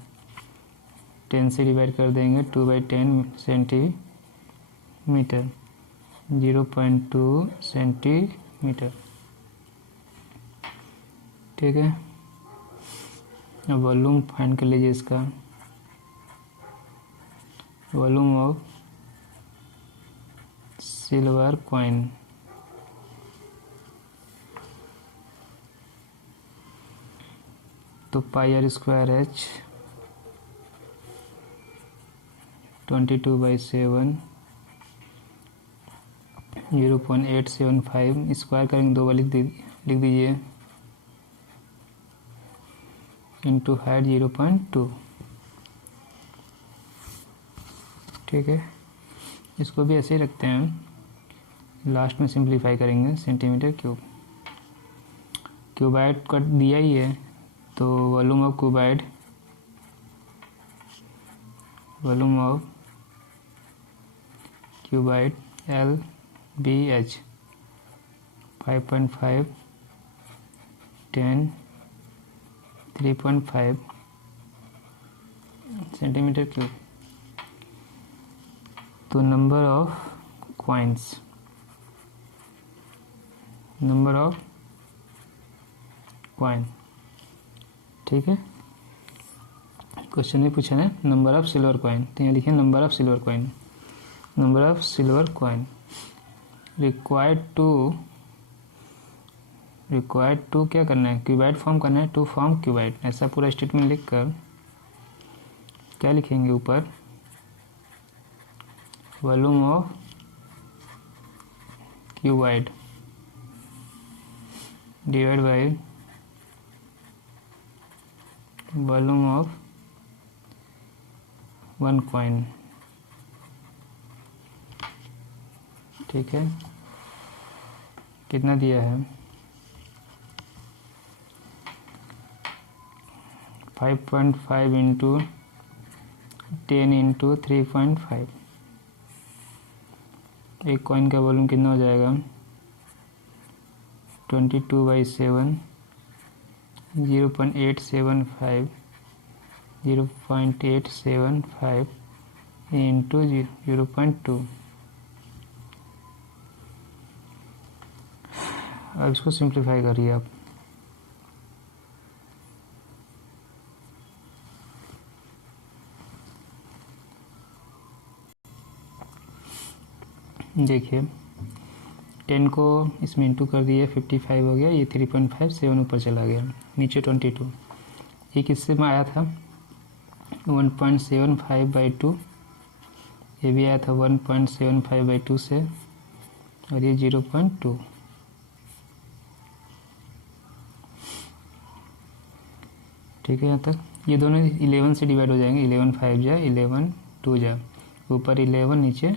10 से डिवाइड कर देंगे, 2/10 सेंटीमीटर, 0.2 सेंटीमीटर, ठीक है। अब वॉल्यूम फाइंड कर लीजिए इसका, वॉल्यूम ऑफ सिल्वर कॉइन, तो πr² h 22/7 0.875 स्क्वायर करेंगे, 2 बार लिख दीजिए, इंटू हाइट 0.2, ठीक है। इसको भी ऐसे ही रखते हैं, लास्ट में सिंप्लीफाई करेंगे, सेंटीमीटर क्यूब। क्यूबाइड का दिया ही है, तो volume of cuboid, volume of cuboid LBH 5.5 10 3.5 centimetre cube. तो number of coins, number of coin, ठीक है। क्वेश्चन में पूछा है नंबर ऑफ सिल्वर कॉइन, तो यहाँ लिखे number of silver coin, number of silver coin required to क्या करना है, क्यूबाइड फॉर्म करना है, टू फॉर्म क्यूबाइड, ऐसा पूरा स्टेटमेंट लिख कर क्या लिखेंगे ऊपर, volume of cuboid divide by volume of 1 coin, ठीक है। कितना दिया है 5.5 इंटू 10 इंटू 3.5। एक कॉइन का वॉल्यूम कितना हो जाएगा 22/7 0.875 इंटू 0.2। अब इसको सिंप्लीफाई करिए आप। देखिए 10 को इसमें इंटू कर दिए 55 हो गया, ये 3.5 7 ऊपर चला गया, नीचे 22। ये किससे में आया था 1.75/2, ये भी आया था 1.75/2 से, और ये 0.2। ठीक है, यहाँ तक ये दोनों 11 से डिवाइड हो जाएंगे, 11 5 जा 11 2 जा, ऊपर 11 नीचे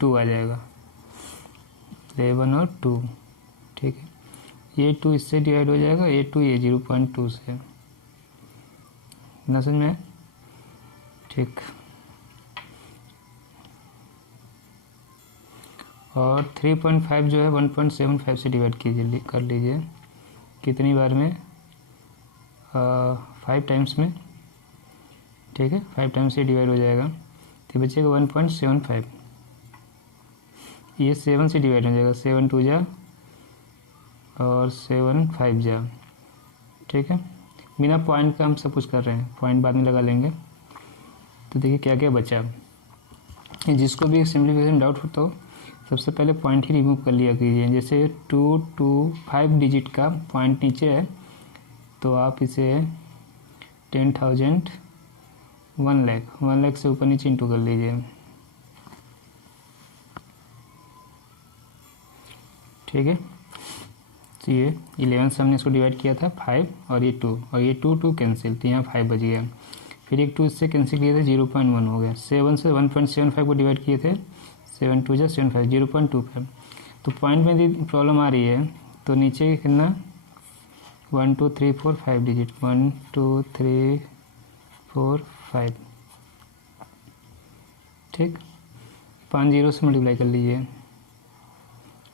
2 आ जाएगा, 11 और 2। ठीक है, ये 2 इससे डिवाइड हो जाएगा, ये 2 ये 0.2 से, ना समझ में? ठीक, और 3.5 जो है 1.75 से डिवाइड कीजिए, कर लीजिए कितनी बार में 5 टाइम्स में। ठीक है, 5 टाइम्स से डिवाइड हो जाएगा, तो बचेगा 1.75। ये 7 से डिवाइड हो जाएगा, 7 2 जा और 7 5 जा। ठीक है, बिना पॉइंट का हम सब कुछ कर रहे हैं, पॉइंट बाद में लगा लेंगे। तो देखिए क्या क्या बचा। जिसको भी सिंप्लीफिकेशन डाउट हो तो सबसे पहले पॉइंट ही रिमूव कर लिया कीजिए। जैसे 2 2 5 डिजिट का पॉइंट नीचे है, तो आप इसे 10,000 1 लाख से ऊपर नीचे इंटू कर लीजिए। ठीक है, तो ये 11 से हमने इसको डिवाइड किया था 5, और ये 2, और ये 2 2 कैंसिल, तो यहाँ 5 बच गया। फिर एक 2 इससे कैंसिल किए थे, 0.1 हो गया। 7 से 1.75 को डिवाइड किए थे, 7 2 जा 75, 0.25। तो पॉइंट में यदि प्रॉब्लम आ रही है तो नीचे कितना 1 2 3 4 5 डिजिट, 1 2 3 4 5। ठीक, 5 0 से मल्टीप्लाई कर लीजिए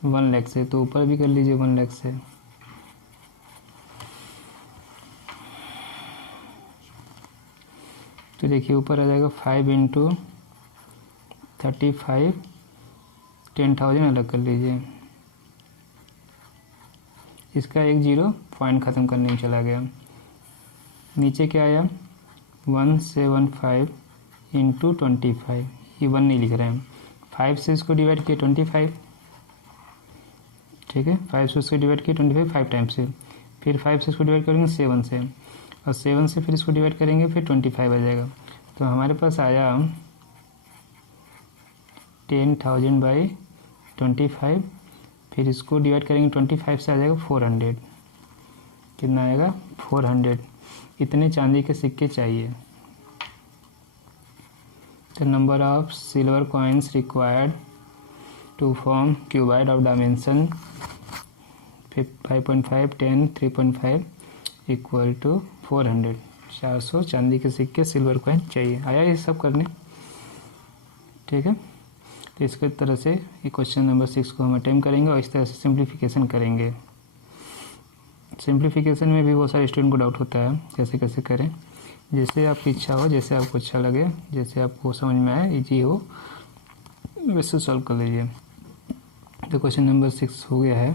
1 लाख से, तो ऊपर भी कर लीजिए 1 लाख से। तो देखिए ऊपर आ जाएगा 5 इंटू 35, 10,000 अलग कर लीजिए। इसका एक 0 पॉइंट ख़त्म करने में चला गया। नीचे क्या आया 175 इंटू 25, ये 1 नहीं लिख रहे हैं, 5 से इसको डिवाइड किए 25। ठीक है, 5 से इसको डिवाइड किए 25 5 टाइम्स से, फिर 5 से इसको डिवाइड करेंगे 7 से, और 7 से फिर इसको डिवाइड करेंगे, फिर 25 आ जाएगा। तो हमारे पास आया 10,000/25, फिर इसको डिवाइड करेंगे 25 से, आ जाएगा 400। कितना आएगा 400। इतने चांदी के सिक्के चाहिए। The number of silver coins required to form cuboid of dimension 5.5 10 3.5 equal to 400। 400 चांदी के सिक्के सिल्वर कॉइन चाहिए। आया ये सब करने? ठीक है, तो इसके तरह से ये क्वेश्चन नंबर 6 को हम अटेम्प्ट करेंगे और इस तरह से सिंप्लीफिकेशन करेंगे। सिंप्लीफिकेशन में भी बहुत सारे स्टूडेंट को डाउट होता है कैसे कैसे करें। जैसे आपकी इच्छा हो, जैसे आपको अच्छा लगे, जैसे आपको समझ में आए, इजी हो, वैसे सॉल्व कर लीजिए। तो क्वेश्चन नंबर 6 हो गया है।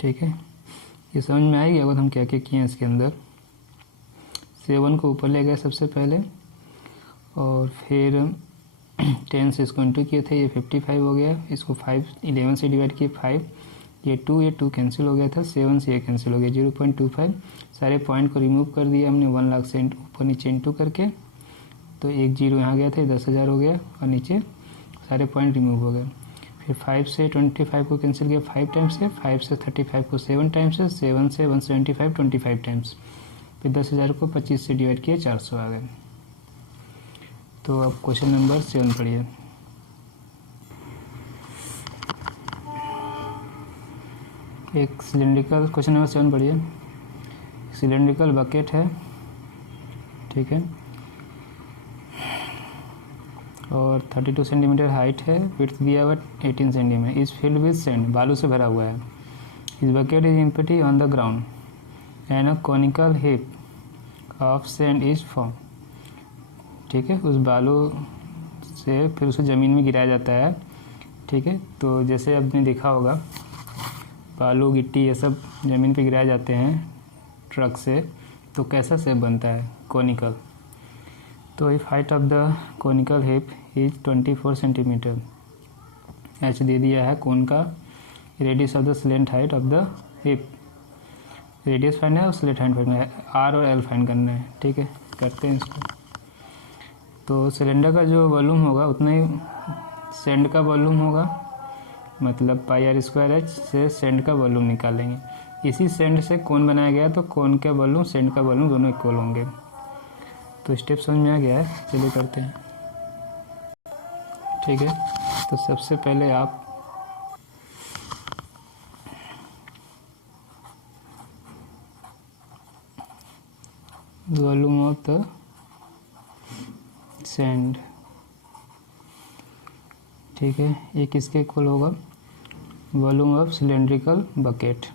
ठीक है, ये समझ में आएगी अगर हम क्या क्या किए हैं इसके अंदर। 7 को ऊपर ले गए सबसे पहले, और फिर 10 से इसको इंटू किए थे, ये 55 हो गया। इसको 11 से डिवाइड किए 5, ये 2 कैंसिल हो गया था, 7 से ये कैंसिल हो गया 0.25। सारे पॉइंट को रिमूव कर दिया हमने 1 लाख से ऊपर नीचे इंटू करके, तो एक 0 यहाँ गया था, 10,000 हो गया, और नीचे सारे पॉइंट रिमूव हो गए। फिर 5 से 25 को कैंसिल किया 5 टाइम्स से, 5 से 35 को 7 टाइम्स से, 7 से 175 25 टाइम्स, फिर 10,000 को 25 से डिवाइड किया 400 आ गए। तो अब क्वेश्चन नंबर 7 पढ़िए। एक सिलेंड्रिकल, क्वेश्चन नंबर 7 पढ़िए। सिलेंड्रिकल बकेट है, ठीक है, और 32 सेंटीमीटर हाइट है, विड्थ दिया हुआ 18 centimetre, is filled with sand, बालू से भरा हुआ है। इस bucket is empty on the ground and a conical hip of sand is form, ठीक है। उस बालू से फिर उसे ज़मीन में गिराया जाता है, ठीक है। तो जैसे आपने देखा होगा बालू गिट्टी ये सब ज़मीन पे गिराए जाते हैं ट्रक से, तो कैसा शेप बनता है, कोनिकल। तो if height of the conical heap is 24 centimetre, H दे दिया है कोन का, radius of the slant height of the heap, radius find है और स्लेंट हाइट फाइंड है, आर और एल फाइंड करना है, ठीक है। करते हैं इसको। तो सिलेंडर का जो वॉल्यूम होगा उतना ही सैंड का वॉल्यूम होगा, मतलब पाई आर स्क्वायर एच से सैंड का वॉल्यूम निकालेंगे। इसी सैंड से कोन बनाया गया, तो कोन का वॉल्यूम सैंड का वॉल्यूम दोनों इक्वल होंगे। तो स्टेप समझ में आ गया है, चलिए करते हैं, ठीक है। तो सबसे पहले आप वॉल्यूम ऑफ द सैंड, ठीक है, ये किसके इक्वल होगा, वॉल्यूम ऑफ सिलेंड्रिकल बकेट,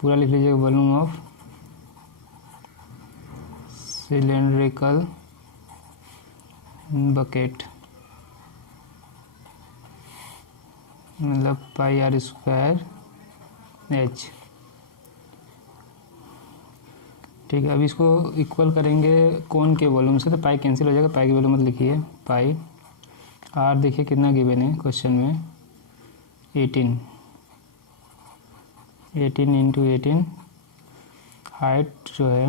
पूरा लिख लीजिएगा, वॉल्यूम ऑफ सिलेंड्रिकल बकेट मतलब पाई आर स्क्वायर एच, ठीक है। अब इसको इक्वल करेंगे कोन के वॉल्यूम से, तो पाई कैंसिल हो जाएगा, पाई की वॉल्यूम मत लिखिए, पाई आर देखिए कितना गिवन है क्वेश्चन में, 18 इंटू 18, हाइट जो है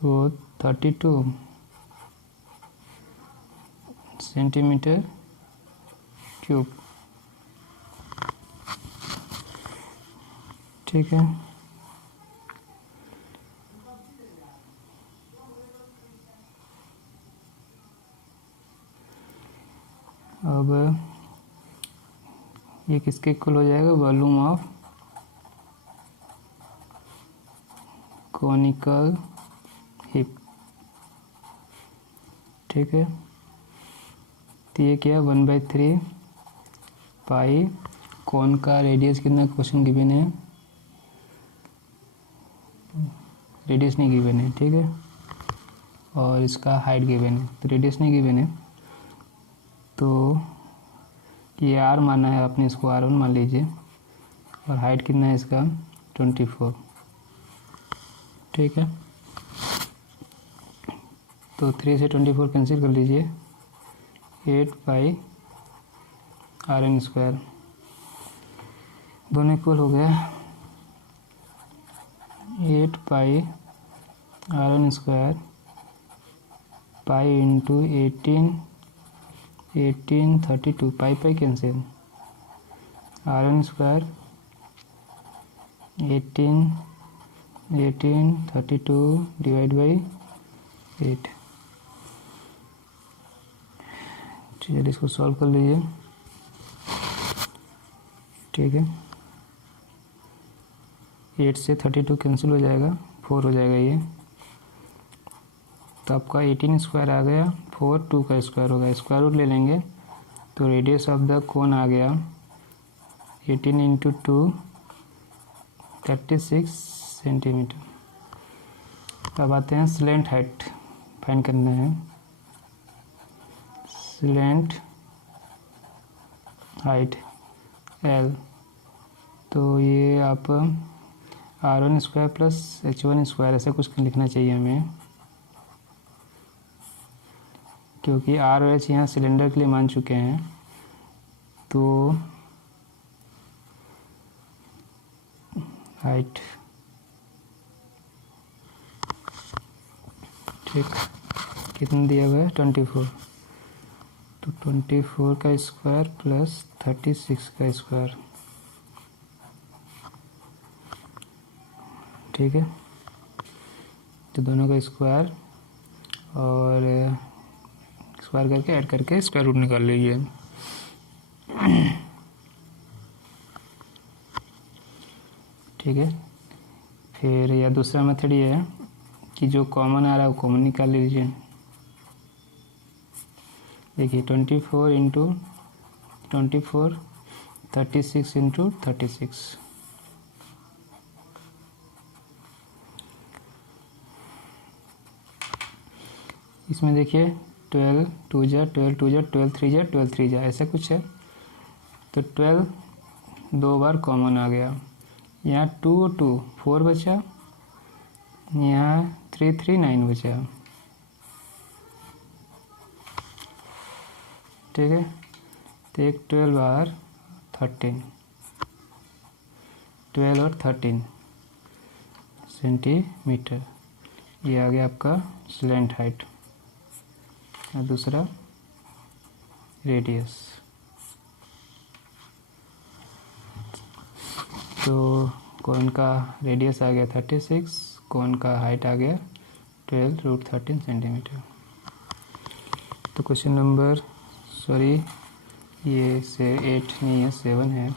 वो 32 सेंटीमीटर क्यूब, ठीक है। अब ये किसके इक्वल हो जाएगा, वॉल्यूम ऑफ कोनिकल हिप, ठीक है। तो ये क्या 1/3 पाई, कोन का रेडियस कितना क्वेश्चन गिवन है, रेडियस नहीं गिवन है, ठीक है, और इसका हाइट गिवन है, तो रेडियस नहीं गिवन है, तो ये आर माना है आपने, इसको R1 मान लीजिए, और हाइट कितना है इसका 24, ठीक है। तो 3 से 24 कैंसिल कर लीजिए, 8 पाई RN स्क्वायर, दोनों इक्वल हो गया, 8 पाई RN square pi into 18 32, pi pi cancel, RN square 18 32 divide by 8, चलिए इसको सॉल्व कर लीजिए, ठीक है। 8 से 32 कैंसिल हो जाएगा, 4 हो जाएगा ये, तो आपका 18 स्क्वायर आ गया, 4 2 का स्क्वायर होगा, स्क्वायर रूट ले लेंगे, तो रेडियस ऑफ द कोन आ गया 18 इंटू 2 36 सेंटीमीटर। अब आते हैं स्लेंट हाइट फाइंड करना है, स्लेंट हाइट L, तो ये आप R1 square plus H1 square ऐसा कुछ लिखना चाहिए हमें, क्योंकि R और H यहाँ सिलेंडर के लिए मान चुके हैं, तो हाइट, ठीक, कितना दिया हुआ है 24, तो 24 का स्क्वायर प्लस 36 का स्क्वायर, ठीक है। तो दोनों का स्क्वायर और स्क्वायर करके ऐड करके स्क्वायर रूट निकाल लीजिए। ठीक है। फिर या दूसरा मेथड ये है कि जो कॉमन आ रहा है वो कॉमन निकाल लीजिए। देखिए 24 इंटू 24, 36 इंटू 36, इसमें देखिए 12 2 जा 12 2 जा 12 3 जा 12 3 जा ऐसा कुछ है। तो 12 दो बार कॉमन आ गया, यहाँ 2 2 4 बचा, यहाँ 3 3 9 बचा। ठीक है। तो एक 12 बार 13, 12 और 13 सेंटीमीटर, ये आ गया आपका स्लैंट हाइट। और दूसरा रेडियस। तो कोन का रेडियस आ गया 36, कोन का हाइट आ गया 12√13 सेंटीमीटर। तो क्वेश्चन नंबर ये से 8 नहीं है 7 है।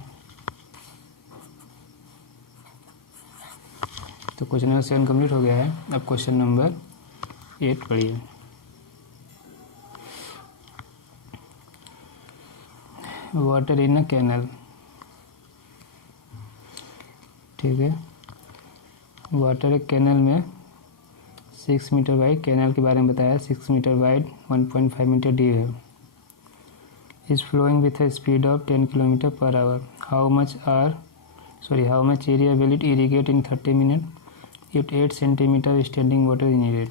तो क्वेश्चन नंबर 7 कंप्लीट हो गया है। अब क्वेश्चन नंबर 8 पढ़िए। Water in a canal. ठीक है। वाटर एक कैनल में 6 मीटर वाइड, कैनल के बारे में बताया, 6 मीटर वाइड 1.5 मीटर डीप है, is flowing with a speed of 10 kilometre per hour. How much area will it irrigate in 30 minute if 8 centimetre standing water is needed.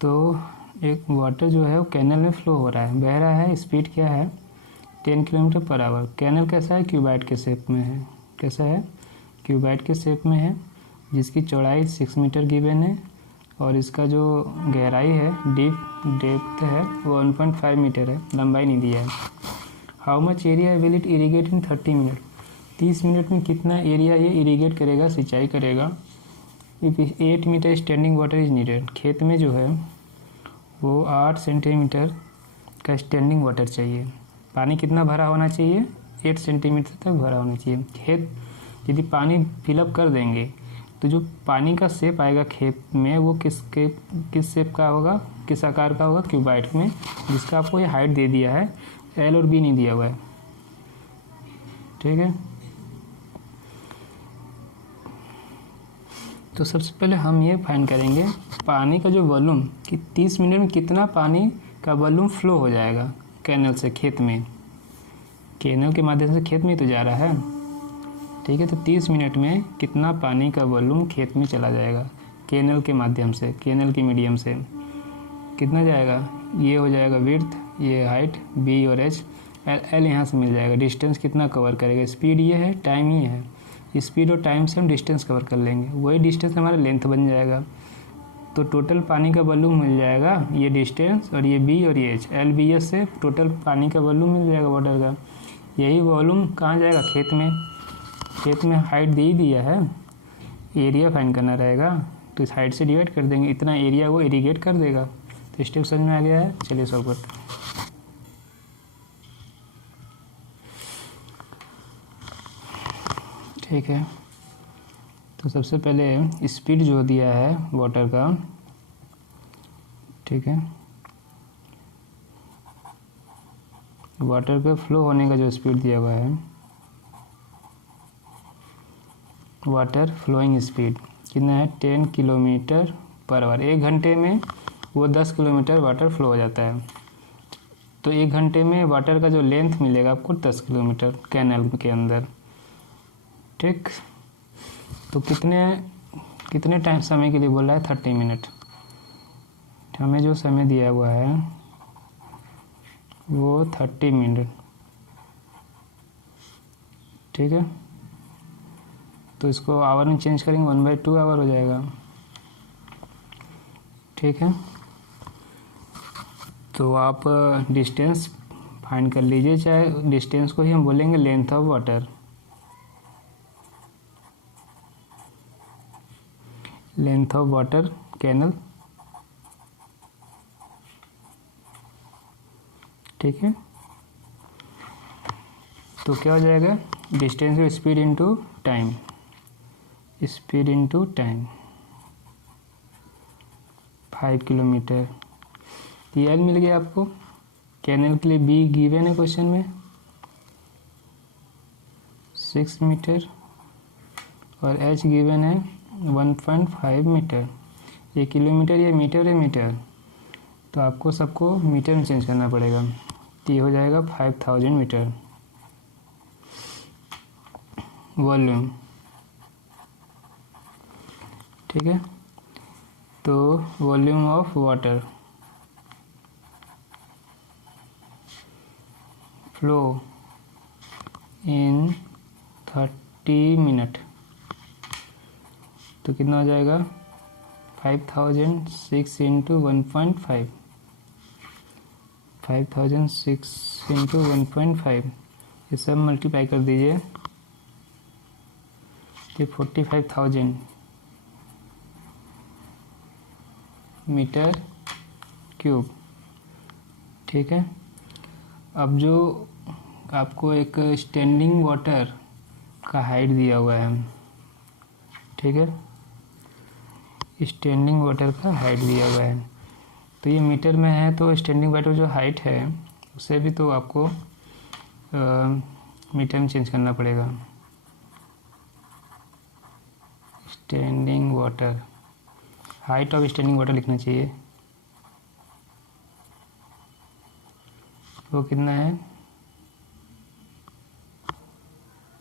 तो एक water जो है वो कैनल में फ्लो हो रहा है, बह रहा है, स्पीड क्या है 10 किलोमीटर पर आवर। कैनल कैसा है, क्यूबाइड के शेप में है। कैसा है, क्यूबाइड के शेप में है, जिसकी चौड़ाई 6 मीटर गिवन है और इसका जो गहराई है डेप्थ है वो 1.5 मीटर है, लंबाई नहीं दिया है। How much area will it irrigate in 30 minute. 30 minute में कितना एरिया ये इरीगेट करेगा, सिंचाई करेगा। If 8 metre standing water is needed. खेत में जो है वो 8 सेंटीमीटर का स्टैंडिंग वाटर चाहिए। पानी कितना भरा होना चाहिए, 8 सेंटीमीटर तक भरा होना चाहिए। खेत यदि पानी फिलअप कर देंगे तो जो पानी का शेप आएगा खेत में वो किस शेप का होगा, किस आकार का होगा, क्यूबाइड में, जिसका आपको ये हाइट दे दिया है, एल और बी नहीं दिया हुआ है। ठीक है। तो सबसे पहले हम ये फाइंड करेंगे पानी का जो वॉल्यूम कि 30 मिनट में कितना पानी का वॉल्यूम फ्लो हो जाएगा कैनल से खेत में। कैनल के माध्यम से खेत में तो जा रहा है। ठीक है। तो 30 मिनट में कितना पानी का वॉल्यूम खेत में चला जाएगा कैनल के माध्यम से, कैनल के मीडियम से कितना जाएगा। ये हो जाएगा विड्थ, ये हाइट, बी और एच, एल यहाँ से मिल जाएगा। डिस्टेंस कितना कवर करेगा, स्पीड ये है, टाइम ये है। स्पीड और टाइम से हम डिस्टेंस कवर कर लेंगे, वही डिस्टेंस हमारा लेंथ बन जाएगा। तो टोटल पानी का वॉल्यूम मिल जाएगा, ये डिस्टेंस और ये बी और ये एच, एल बी एस से टोटल पानी का वॉल्यूम मिल जाएगा वाटर का। यही वॉल्यूम कहाँ जाएगा, खेत में। खेत में हाइट दे ही दिया है, एरिया फाइंड करना रहेगा, तो इस हाइट से डिवाइड कर देंगे, इतना एरिया वो इरीगेट कर देगा। तो स्टेप समझ में आ गया है। चलिए सॉल्व करते हैं। ठीक है। तो सबसे पहले स्पीड जो दिया है वाटर का, ठीक है, वाटर का फ्लो होने का जो स्पीड दिया हुआ है, वाटर फ्लोइंग स्पीड कितना है 10 किलोमीटर पर आवर। 1 घंटे में वो 10 किलोमीटर वाटर फ्लो हो जाता है। तो 1 घंटे में वाटर का जो लेंथ मिलेगा आपको 10 किलोमीटर कैनल के अंदर। ठीक। तो कितने टाइम समय के लिए बोला है, 30 मिनट। हमें जो समय दिया हुआ है वो 30 मिनट। ठीक है। तो इसको आवर में चेंज करेंगे, 1/2 आवर हो जाएगा। ठीक है। तो आप डिस्टेंस फाइंड कर लीजिए, चाहे डिस्टेंस को ही हम बोलेंगे length of water. Length of water canal. ठीक है। तो क्या हो जाएगा, डिस्टेंस को speed into time, speed into time 5 kilometre. तो एल मिल गया आपको। कैनल के लिए बी गिवन है क्वेश्चन में 6 मीटर और एच गिवन है 1.5 मीटर। ये किलोमीटर या मीटर है मीटर, तो आपको सबको मीटर में चेंज करना पड़ेगा। तो ये हो जाएगा 5000 मीटर। वॉल्यूम, ठीक है। तो volume of water flow in 30 minute, तो कितना हो जाएगा 5006 इंटू 1.5, 5006 इंटू 1.5, ये सब मल्टीप्लाई कर दीजिए, ये 45,000 मीटर क्यूब, ठीक है। अब जो आपको एक स्टैंडिंग वाटर का हाइट दिया हुआ है, ठीक है, स्टैंडिंग वाटर का हाइट दिया हुआ है, तो ये मीटर में है, तो स्टैंडिंग वाटर जो हाइट है उसे भी तो आपको मीटर में चेंज करना पड़ेगा। Standing water, height of standing water लिखना चाहिए, वो कितना है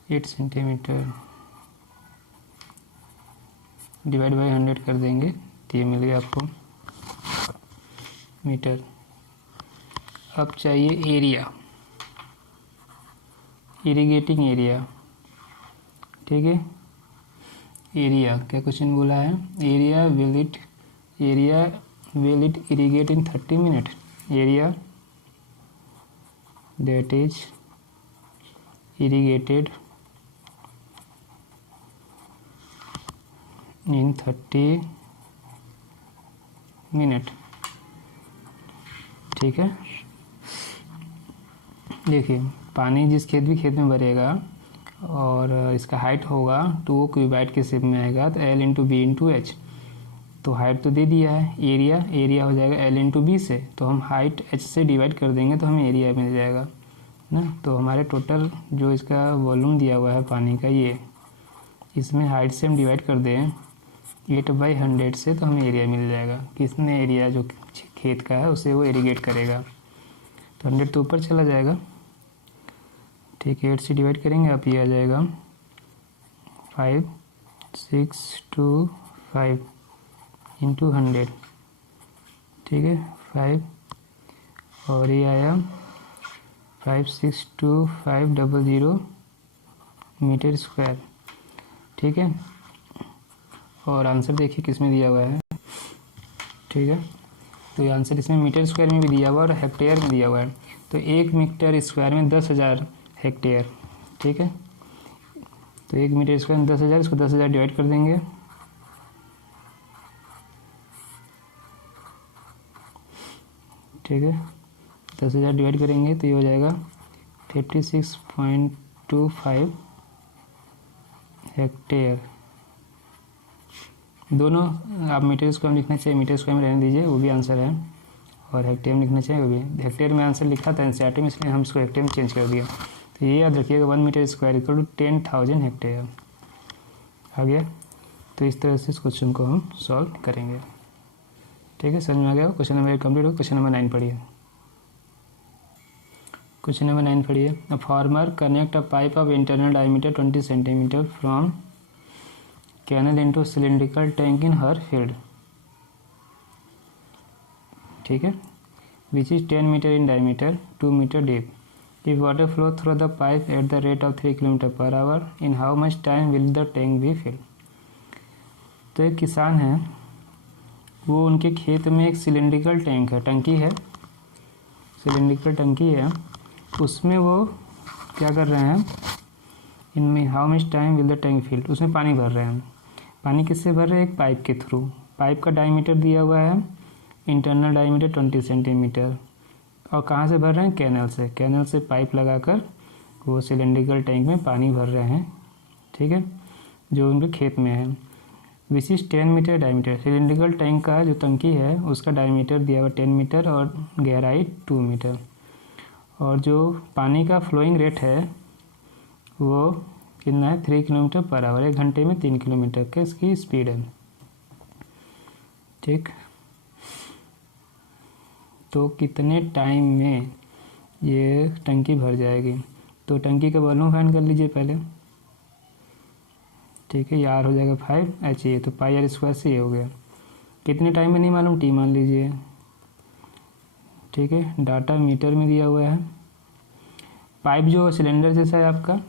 8 सेंटीमीटर, डिवाइड बाई 100 कर देंगे तो ये मिल गया आपको मीटर। अब चाहिए एरिया, इरिगेटिंग एरिया, ठीक है। एरिया क्या क्वेश्चन बोला है, area will it irrigate in 30 minute, area that is irrigated in 30 minute, ठीक है। देखिए पानी जिस खेत में भरेगा और इसका हाइट होगा तो वो क्यूबाइट के शेप में आएगा, तो L into B into h, तो हाइट तो दे दिया है, एरिया हो जाएगा L इंटू बी से, तो हम हाइट H से डिवाइड कर देंगे तो हमें एरिया मिल जाएगा ना। तो हमारे टोटल जो इसका वॉल्यूम दिया हुआ है पानी का, ये इसमें हाइट से हम डिवाइड कर दें 8/100 से, तो हमें एरिया मिल जाएगा। किसने एरिया जो खेत का है उसे वो इरिगेट करेगा, तो 100 तो ऊपर चला जाएगा, ठीक है। 8 से डिवाइड करेंगे आप, ये आ जाएगा 5625 इंटू 100, ठीक है 5, और ये आया 562500 मीटर स्क्वायर, ठीक है। और आंसर देखिए किस में दिया हुआ है, ठीक है। तो ये आंसर इसमें मीटर स्क्वायर में भी दिया हुआ है और हेक्टेयर में दिया हुआ है। तो 1 मीटर स्क्वायर में 10,000 हेक्टेयर, ठीक है। तो 1 मीटर स्क्वायर में 10,000, इसको 10,000 डिवाइड कर देंगे, ठीक है। 10,000 डिवाइड करेंगे तो ये हो जाएगा 56.25 हेक्टेयर। दोनों आप मीटर स्क्वायर में लिखना चाहिए, मीटर स्क्वायर में रहने दीजिए, वो भी आंसर है, और हेक्टेयर में लिखना चाहिए, वो भी। हेक्टेयर में आंसर लिखा था एनसीईआरटी में, इसलिए हम इसको हेक्टेयर में चेंज कर दिया। तो ये याद रखिएगा 1 metre square equal to 10,000 hectare आ गया। तो इस तरह से इस क्वेश्चन को हम सॉल्व करेंगे, ठीक है। समझ में आ गया। क्वेश्चन नंबर 8 कंप्लीट हो। क्वेश्चन नंबर 9 पढ़िए। क्वेश्चन नंबर 9 पढ़िए। A farmer connect a pipe of internal diameter 20 centimetre from canal into cylindrical tank in her field, ठीक है, which is 10 metre in diameter, 2 metre deep. If water flow through the pipe at the rate of 3 kilometre per hour, in how much time will the tank be fill. तो एक किसान है, वो उनके खेत में एक सिलिंड्रिकल टैंक है, टंकी है, सिलिंड्रिकल टंकी है, उसमें वो क्या कर रहे हैं, इनमें how much time will the tank fill, उसमें पानी भर रहे हैं। पानी किससे भर रहे हैं, एक पाइप के थ्रू। पाइप का डायमीटर दिया हुआ है, इंटरनल डायमीटर 20 सेंटीमीटर, और कहाँ से भर रहे हैं, कैनल से। कैनल से पाइप लगाकर वो सिलेंड्रिकल टैंक में पानी भर रहे हैं, ठीक है, जो उनके खेत में है। Which is 10 metre diameter. Cylindrical tank का जो टंकी है उसका डायमीटर दिया हुआ 10 मीटर और गहराई 2 मीटर, और जो पानी का फ्लोइंग रेट है वो कितना है 3 किलोमीटर पर आवर, 1 घंटे में 3 किलोमीटर का इसकी स्पीड है, ठीक। तो कितने टाइम में ये टंकी भर जाएगी, तो टंकी का वॉल्यूम फाइंड कर लीजिए पहले, ठीक है। ये आर हो जाएगा 5 H, तो पाई आर स्क्वायर से ये हो गया। कितने टाइम में नहीं मालूम, टी मान लीजिए, ठीक है। डाटा मीटर में दिया हुआ है। पाइप जो सिलेंडर जैसा है आपका,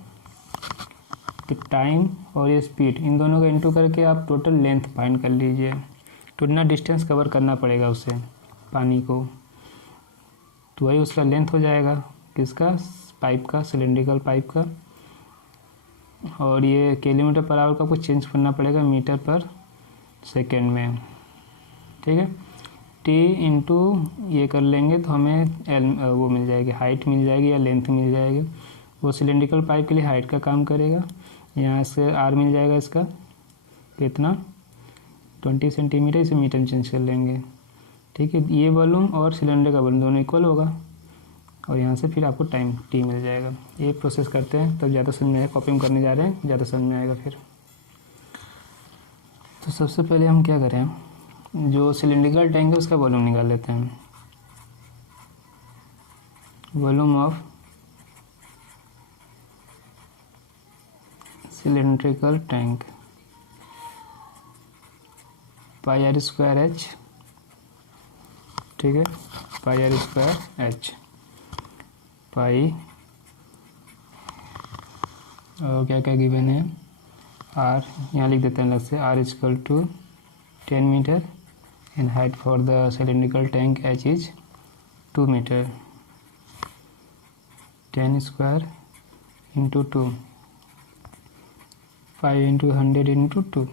कि टाइम और ये स्पीड, इन दोनों का इनटू करके आप टोटल लेंथ फाइंड कर लीजिए। तो इतना डिस्टेंस कवर करना पड़ेगा उसे पानी को, तो वही उसका लेंथ हो जाएगा, किसका, पाइप का, सिलेंड्रिकल पाइप का। और ये किलोमीटर पर आवर का कुछ चेंज करना पड़ेगा मीटर पर सेकेंड में, ठीक है। टी इंटू ये कर लेंगे तो हमें एल वो मिल जाएगी, हाइट मिल जाएगी या लेंथ मिल जाएगी। वो सिलेंड्रिकल पाइप के लिए हाइट का काम करेगा। यहाँ से आर मिल जाएगा इसका कितना 20 सेंटीमीटर, इसे मीटर में चेंज कर लेंगे, ठीक है। ये वॉल्यूम और सिलेंडर का वॉल्यूम दोनों इक्वल होगा, और यहाँ से फिर आपको टाइम टी मिल जाएगा। ये प्रोसेस करते हैं तब ज़्यादा समझ में आएगा, कॉपी में करने जा रहे हैं ज़्यादा समझ में आएगा फिर। तो सबसे पहले हम क्या करें, जो सिलेंड्रिकल टैंक है उसका वॉल्यूम निकाल लेते हैं। Volume of cylindrical tank pi are square h, ठीक है, pi are square h, pi और क्या क्या गिवन है, आर यहाँ लिख देते हैं अलग से, r equal to 10 metre and height for the cylindrical tank h is 2 metre, 10 square into 2, 5 into 100 into 2,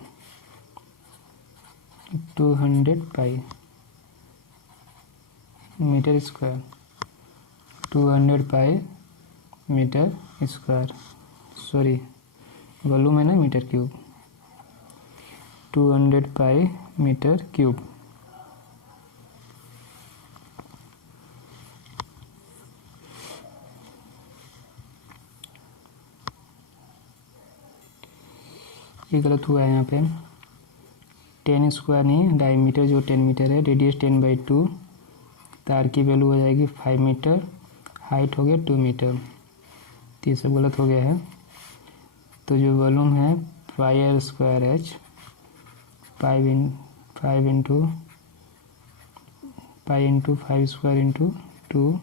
200 pi metre square, 200 pi metre square, sorry volume है ना metre cube, 200 pi metre cube. ये गलत हुआ है यहाँ पे, 10 स्क्वायर नहीं, diameter जो 10 मीटर है, रेडियस 10/2, तार की वैल्यू हो जाएगी 5 मीटर, हाइट हो गया 2 मीटर, तो ये सब गलत हो गया है। तो जो वॉल्यूम है pi are square H, 5 into 5 square into 2,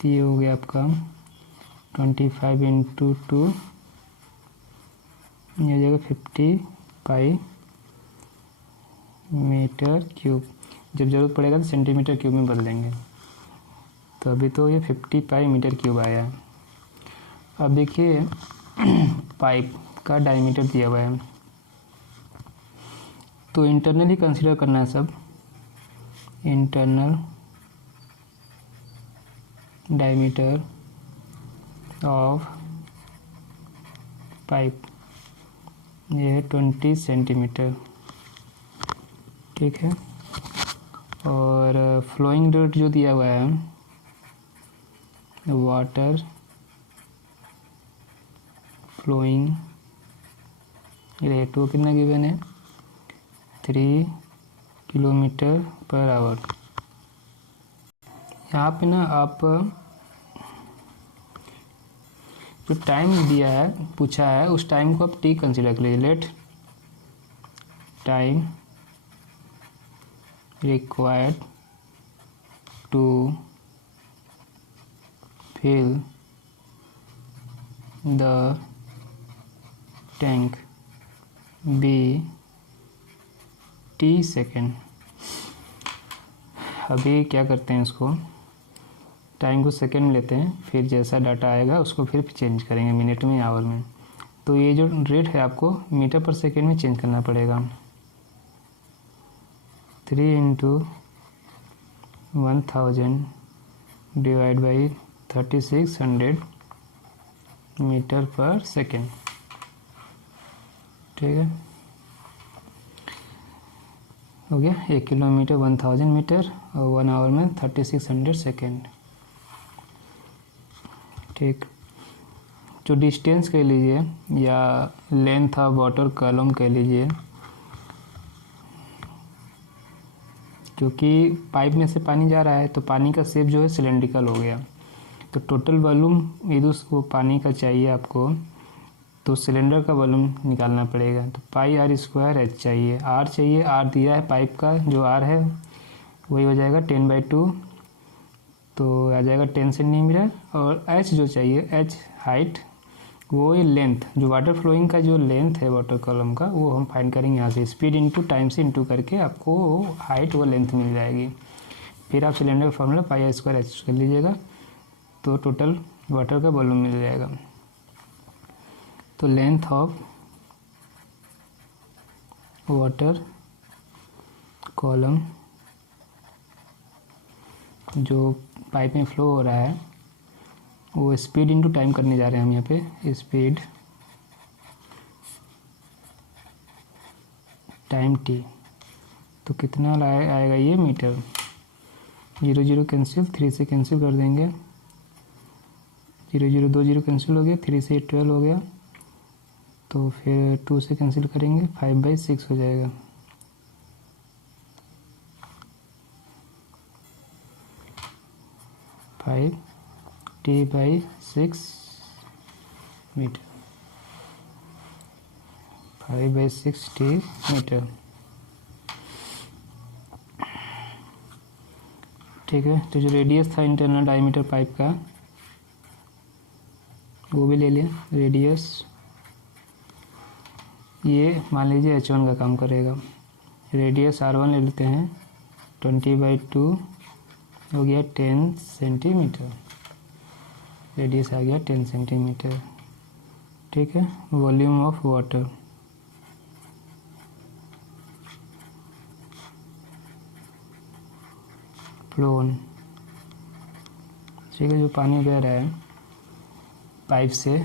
तो ये हो गया आपका 25 इंटू 2, ये हो जाएगा 50 पाई मीटर क्यूब। जब ज़रूरत पड़ेगा तो सेंटीमीटर क्यूब में बदलेंगे। तो अभी तो ये 50 पाई मीटर क्यूब आया है। अब देखिए पाइप का डायमीटर दिया हुआ है, तो इंटरनली कंसीडर करना है सब, इंटरनल डायमीटर ऑफ पाइप ये है 20 सेंटीमीटर, ठीक है। और फ्लोइंग रेट जो दिया हुआ है, वाटर फ्लोइंग रेट वो कितना गिवन है 3 किलोमीटर पर आवर। यहाँ पे ना आप जो टाइम दिया है, पूछा है, उस टाइम को आप टी कंसीडर कर लीजिए। Let time required to fill the tank be t second. अभी क्या करते हैं, इसको टाइम को सेकेंड में लेते हैं, फिर जैसा डाटा आएगा उसको फिर चेंज करेंगे मिनट में, आवर में। तो ये जो रेट है आपको मीटर पर सेकेंड में चेंज करना पड़ेगा। 3 इंटू 1000 डिवाइड बाई 3600 मीटर पर सेकेंड। ठीक है, हो गया। 1 किलोमीटर 1000 मीटर और 1 आवर में 3600 सेकेंड। ठीक, जो डिस्टेंस कह लीजिए या लेंथ ऑफ वाटर कॉलम कह लीजिए, क्योंकि पाइप में से पानी जा रहा है तो पानी का शेप जो है सिलेंड्रिकल हो गया। तो टोटल वॉल्यूम यदि उसको पानी का चाहिए आपको, तो सिलेंडर का वॉल्यूम निकालना पड़ेगा। तो पाई आर स्क्वायर एच चाहिए, आर चाहिए, आर दिया है पाइप का जो आर है वही हो जाएगा 10/2, तो आ जाएगा 10 सेंटीमीटर। और एच जो चाहिए, एच हाइट, वो लेंथ, जो वाटर फ्लोइंग का जो लेंथ है वाटर कॉलम का, वो हम फाइंड करेंगे यहाँ से। स्पीड इंटू टाइम से इंटू करके आपको हाइट वो लेंथ मिल जाएगी। फिर आप सिलेंडर का formula pi are square h कर लीजिएगा, तो टोटल वाटर का वॉल्यूम मिल जाएगा। तो लेंथ ऑफ वाटर कॉलम जो पाइप में फ्लो हो रहा है, वो स्पीड इनटू टाइम करने जा रहे हैं हम यहाँ पे। स्पीड टाइम टी, तो कितना आएगा ये मीटर। 0 0 कैंसिल, 3 से कैंसिल कर देंगे, 0 0 2 0 कैंसिल हो गया, 3 से 12 हो गया, तो फिर 2 से कैंसिल करेंगे, 5/6 हो जाएगा। T/6 metre, 5/6 T metre. ठीक है, तो जो रेडियस था इंटरनल डायमीटर पाइप का, वो भी ले लिया। रेडियस ये मान लीजिए H1 का काम करेगा। रेडियस R1 ले लेते हैं, 20/2 हो गया 10 सेंटीमीटर। रेडियस आ गया 10 सेंटीमीटर। ठीक है, वॉल्यूम ऑफ वाटर, फ्लोन, ठीक है, जो पानी बह रहा है पाइप से,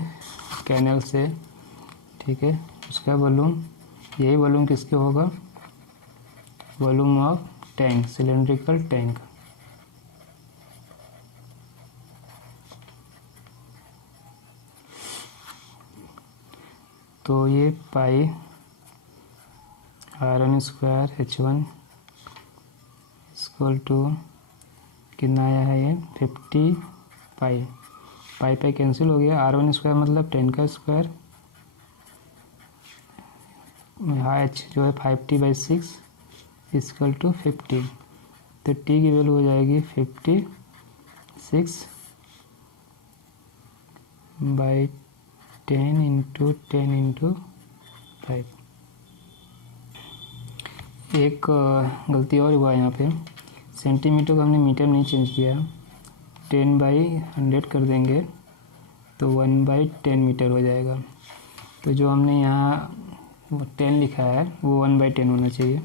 कैनल से, ठीक है, उसका वॉल्यूम, यही वॉल्यूम किसके होगा, volume of tank, cylindrical tank. तो ये पाई R1 square H1 equal to कितना आया है ये 50 पाई। पाई पाई कैंसिल हो गया, R1 स्क्वायर मतलब 10 का स्क्वायर, H जो है 5T/6 इक्वल टू 50। तो T की वैल्यू हो जाएगी 56/10 इंटू 10 इंटू 5। एक गलती और हुआ यहाँ पे, सेंटीमीटर को हमने मीटर नहीं चेंज किया, 10/100 कर देंगे तो 1/10 मीटर हो जाएगा। तो जो हमने यहाँ 10 लिखा है वो 1/10 होना चाहिए।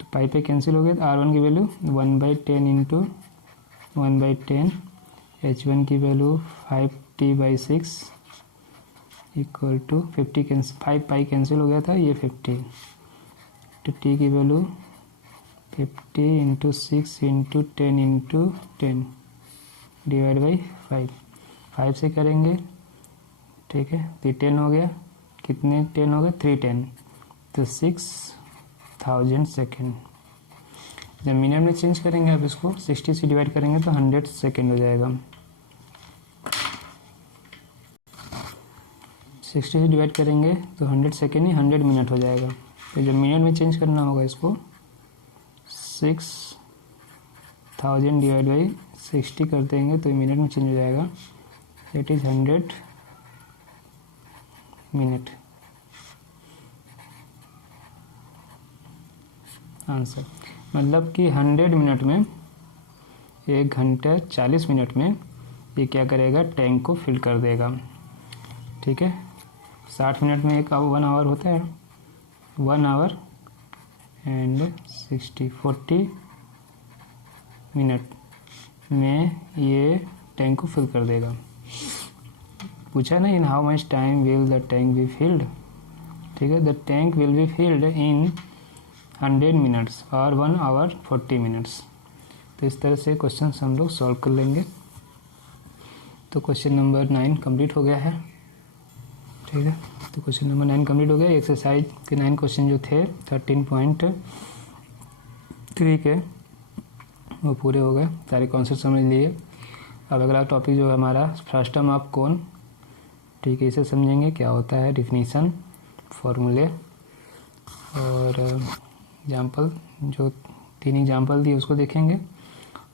तो पाई पे कैंसिल हो गया, तो R1 की वैल्यू 1/10 इंटू 1/10, H1 की value 5T/6 equal to 50 cancel, 5 pi cancel हो गया था, ये 50। तो T की value 50 into 6 into 10 into 10 divide by 5 से करेंगे। ठीक है, तो 10 हो गया, कितने 10 हो गए, 310, तो 6000 सेकेंड। जब मिनट में चेंज करेंगे अब इसको 60 से डिवाइड करेंगे तो 100 सेकेंड हो जाएगा। 60 से डिवाइड करेंगे तो 100 सेकेंड ही 100 मिनट हो जाएगा। तो जब मिनट में चेंज करना होगा इसको 6000 डिवाइड बाई 60 कर देंगे तो मिनट में चेंज हो जाएगा, इट इज़ 100 मिनट। आंसर मतलब कि 100 मिनट में, 1 घंटा 40 मिनट में ये क्या करेगा, टैंक को फिल कर देगा। ठीक है, 60 मिनट में 1 आवर होता है, 1 आवर एंड 40 मिनट में ये टैंक को फिल कर देगा। पूछा ना, इन how much time will the tank be filled. ठीक है, the tank will be filled in 100 minutes और 1 आवर 40 मिनट्स। तो इस तरह से क्वेश्चन हम लोग सॉल्व कर लेंगे। तो क्वेश्चन नंबर 9 कंप्लीट हो गया है। ठीक है, तो क्वेश्चन नंबर 9 कंप्लीट हो गया। एक्सरसाइज के 9 क्वेश्चन जो थे 13.3 के वो पूरे हो गए, सारे कॉन्सेप्ट समझ लिए। अब अगला टॉपिक जो है हमारा फ्रस्टम ऑफ कोन। ठीक है, इसे समझेंगे क्या होता है, डिफिनीसन, फॉर्मूले और एग्जाम्पल, जो 3 एग्जाम्पल दिए उसको देखेंगे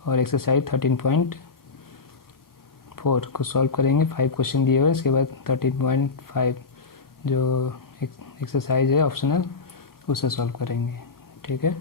और एक्सरसाइज 13.4 को सॉल्व करेंगे। 5 क्वेश्चन दिए हुए, इसके बाद 13.5 जो एक्सरसाइज है ऑप्शनल उसे सॉल्व करेंगे। ठीक है।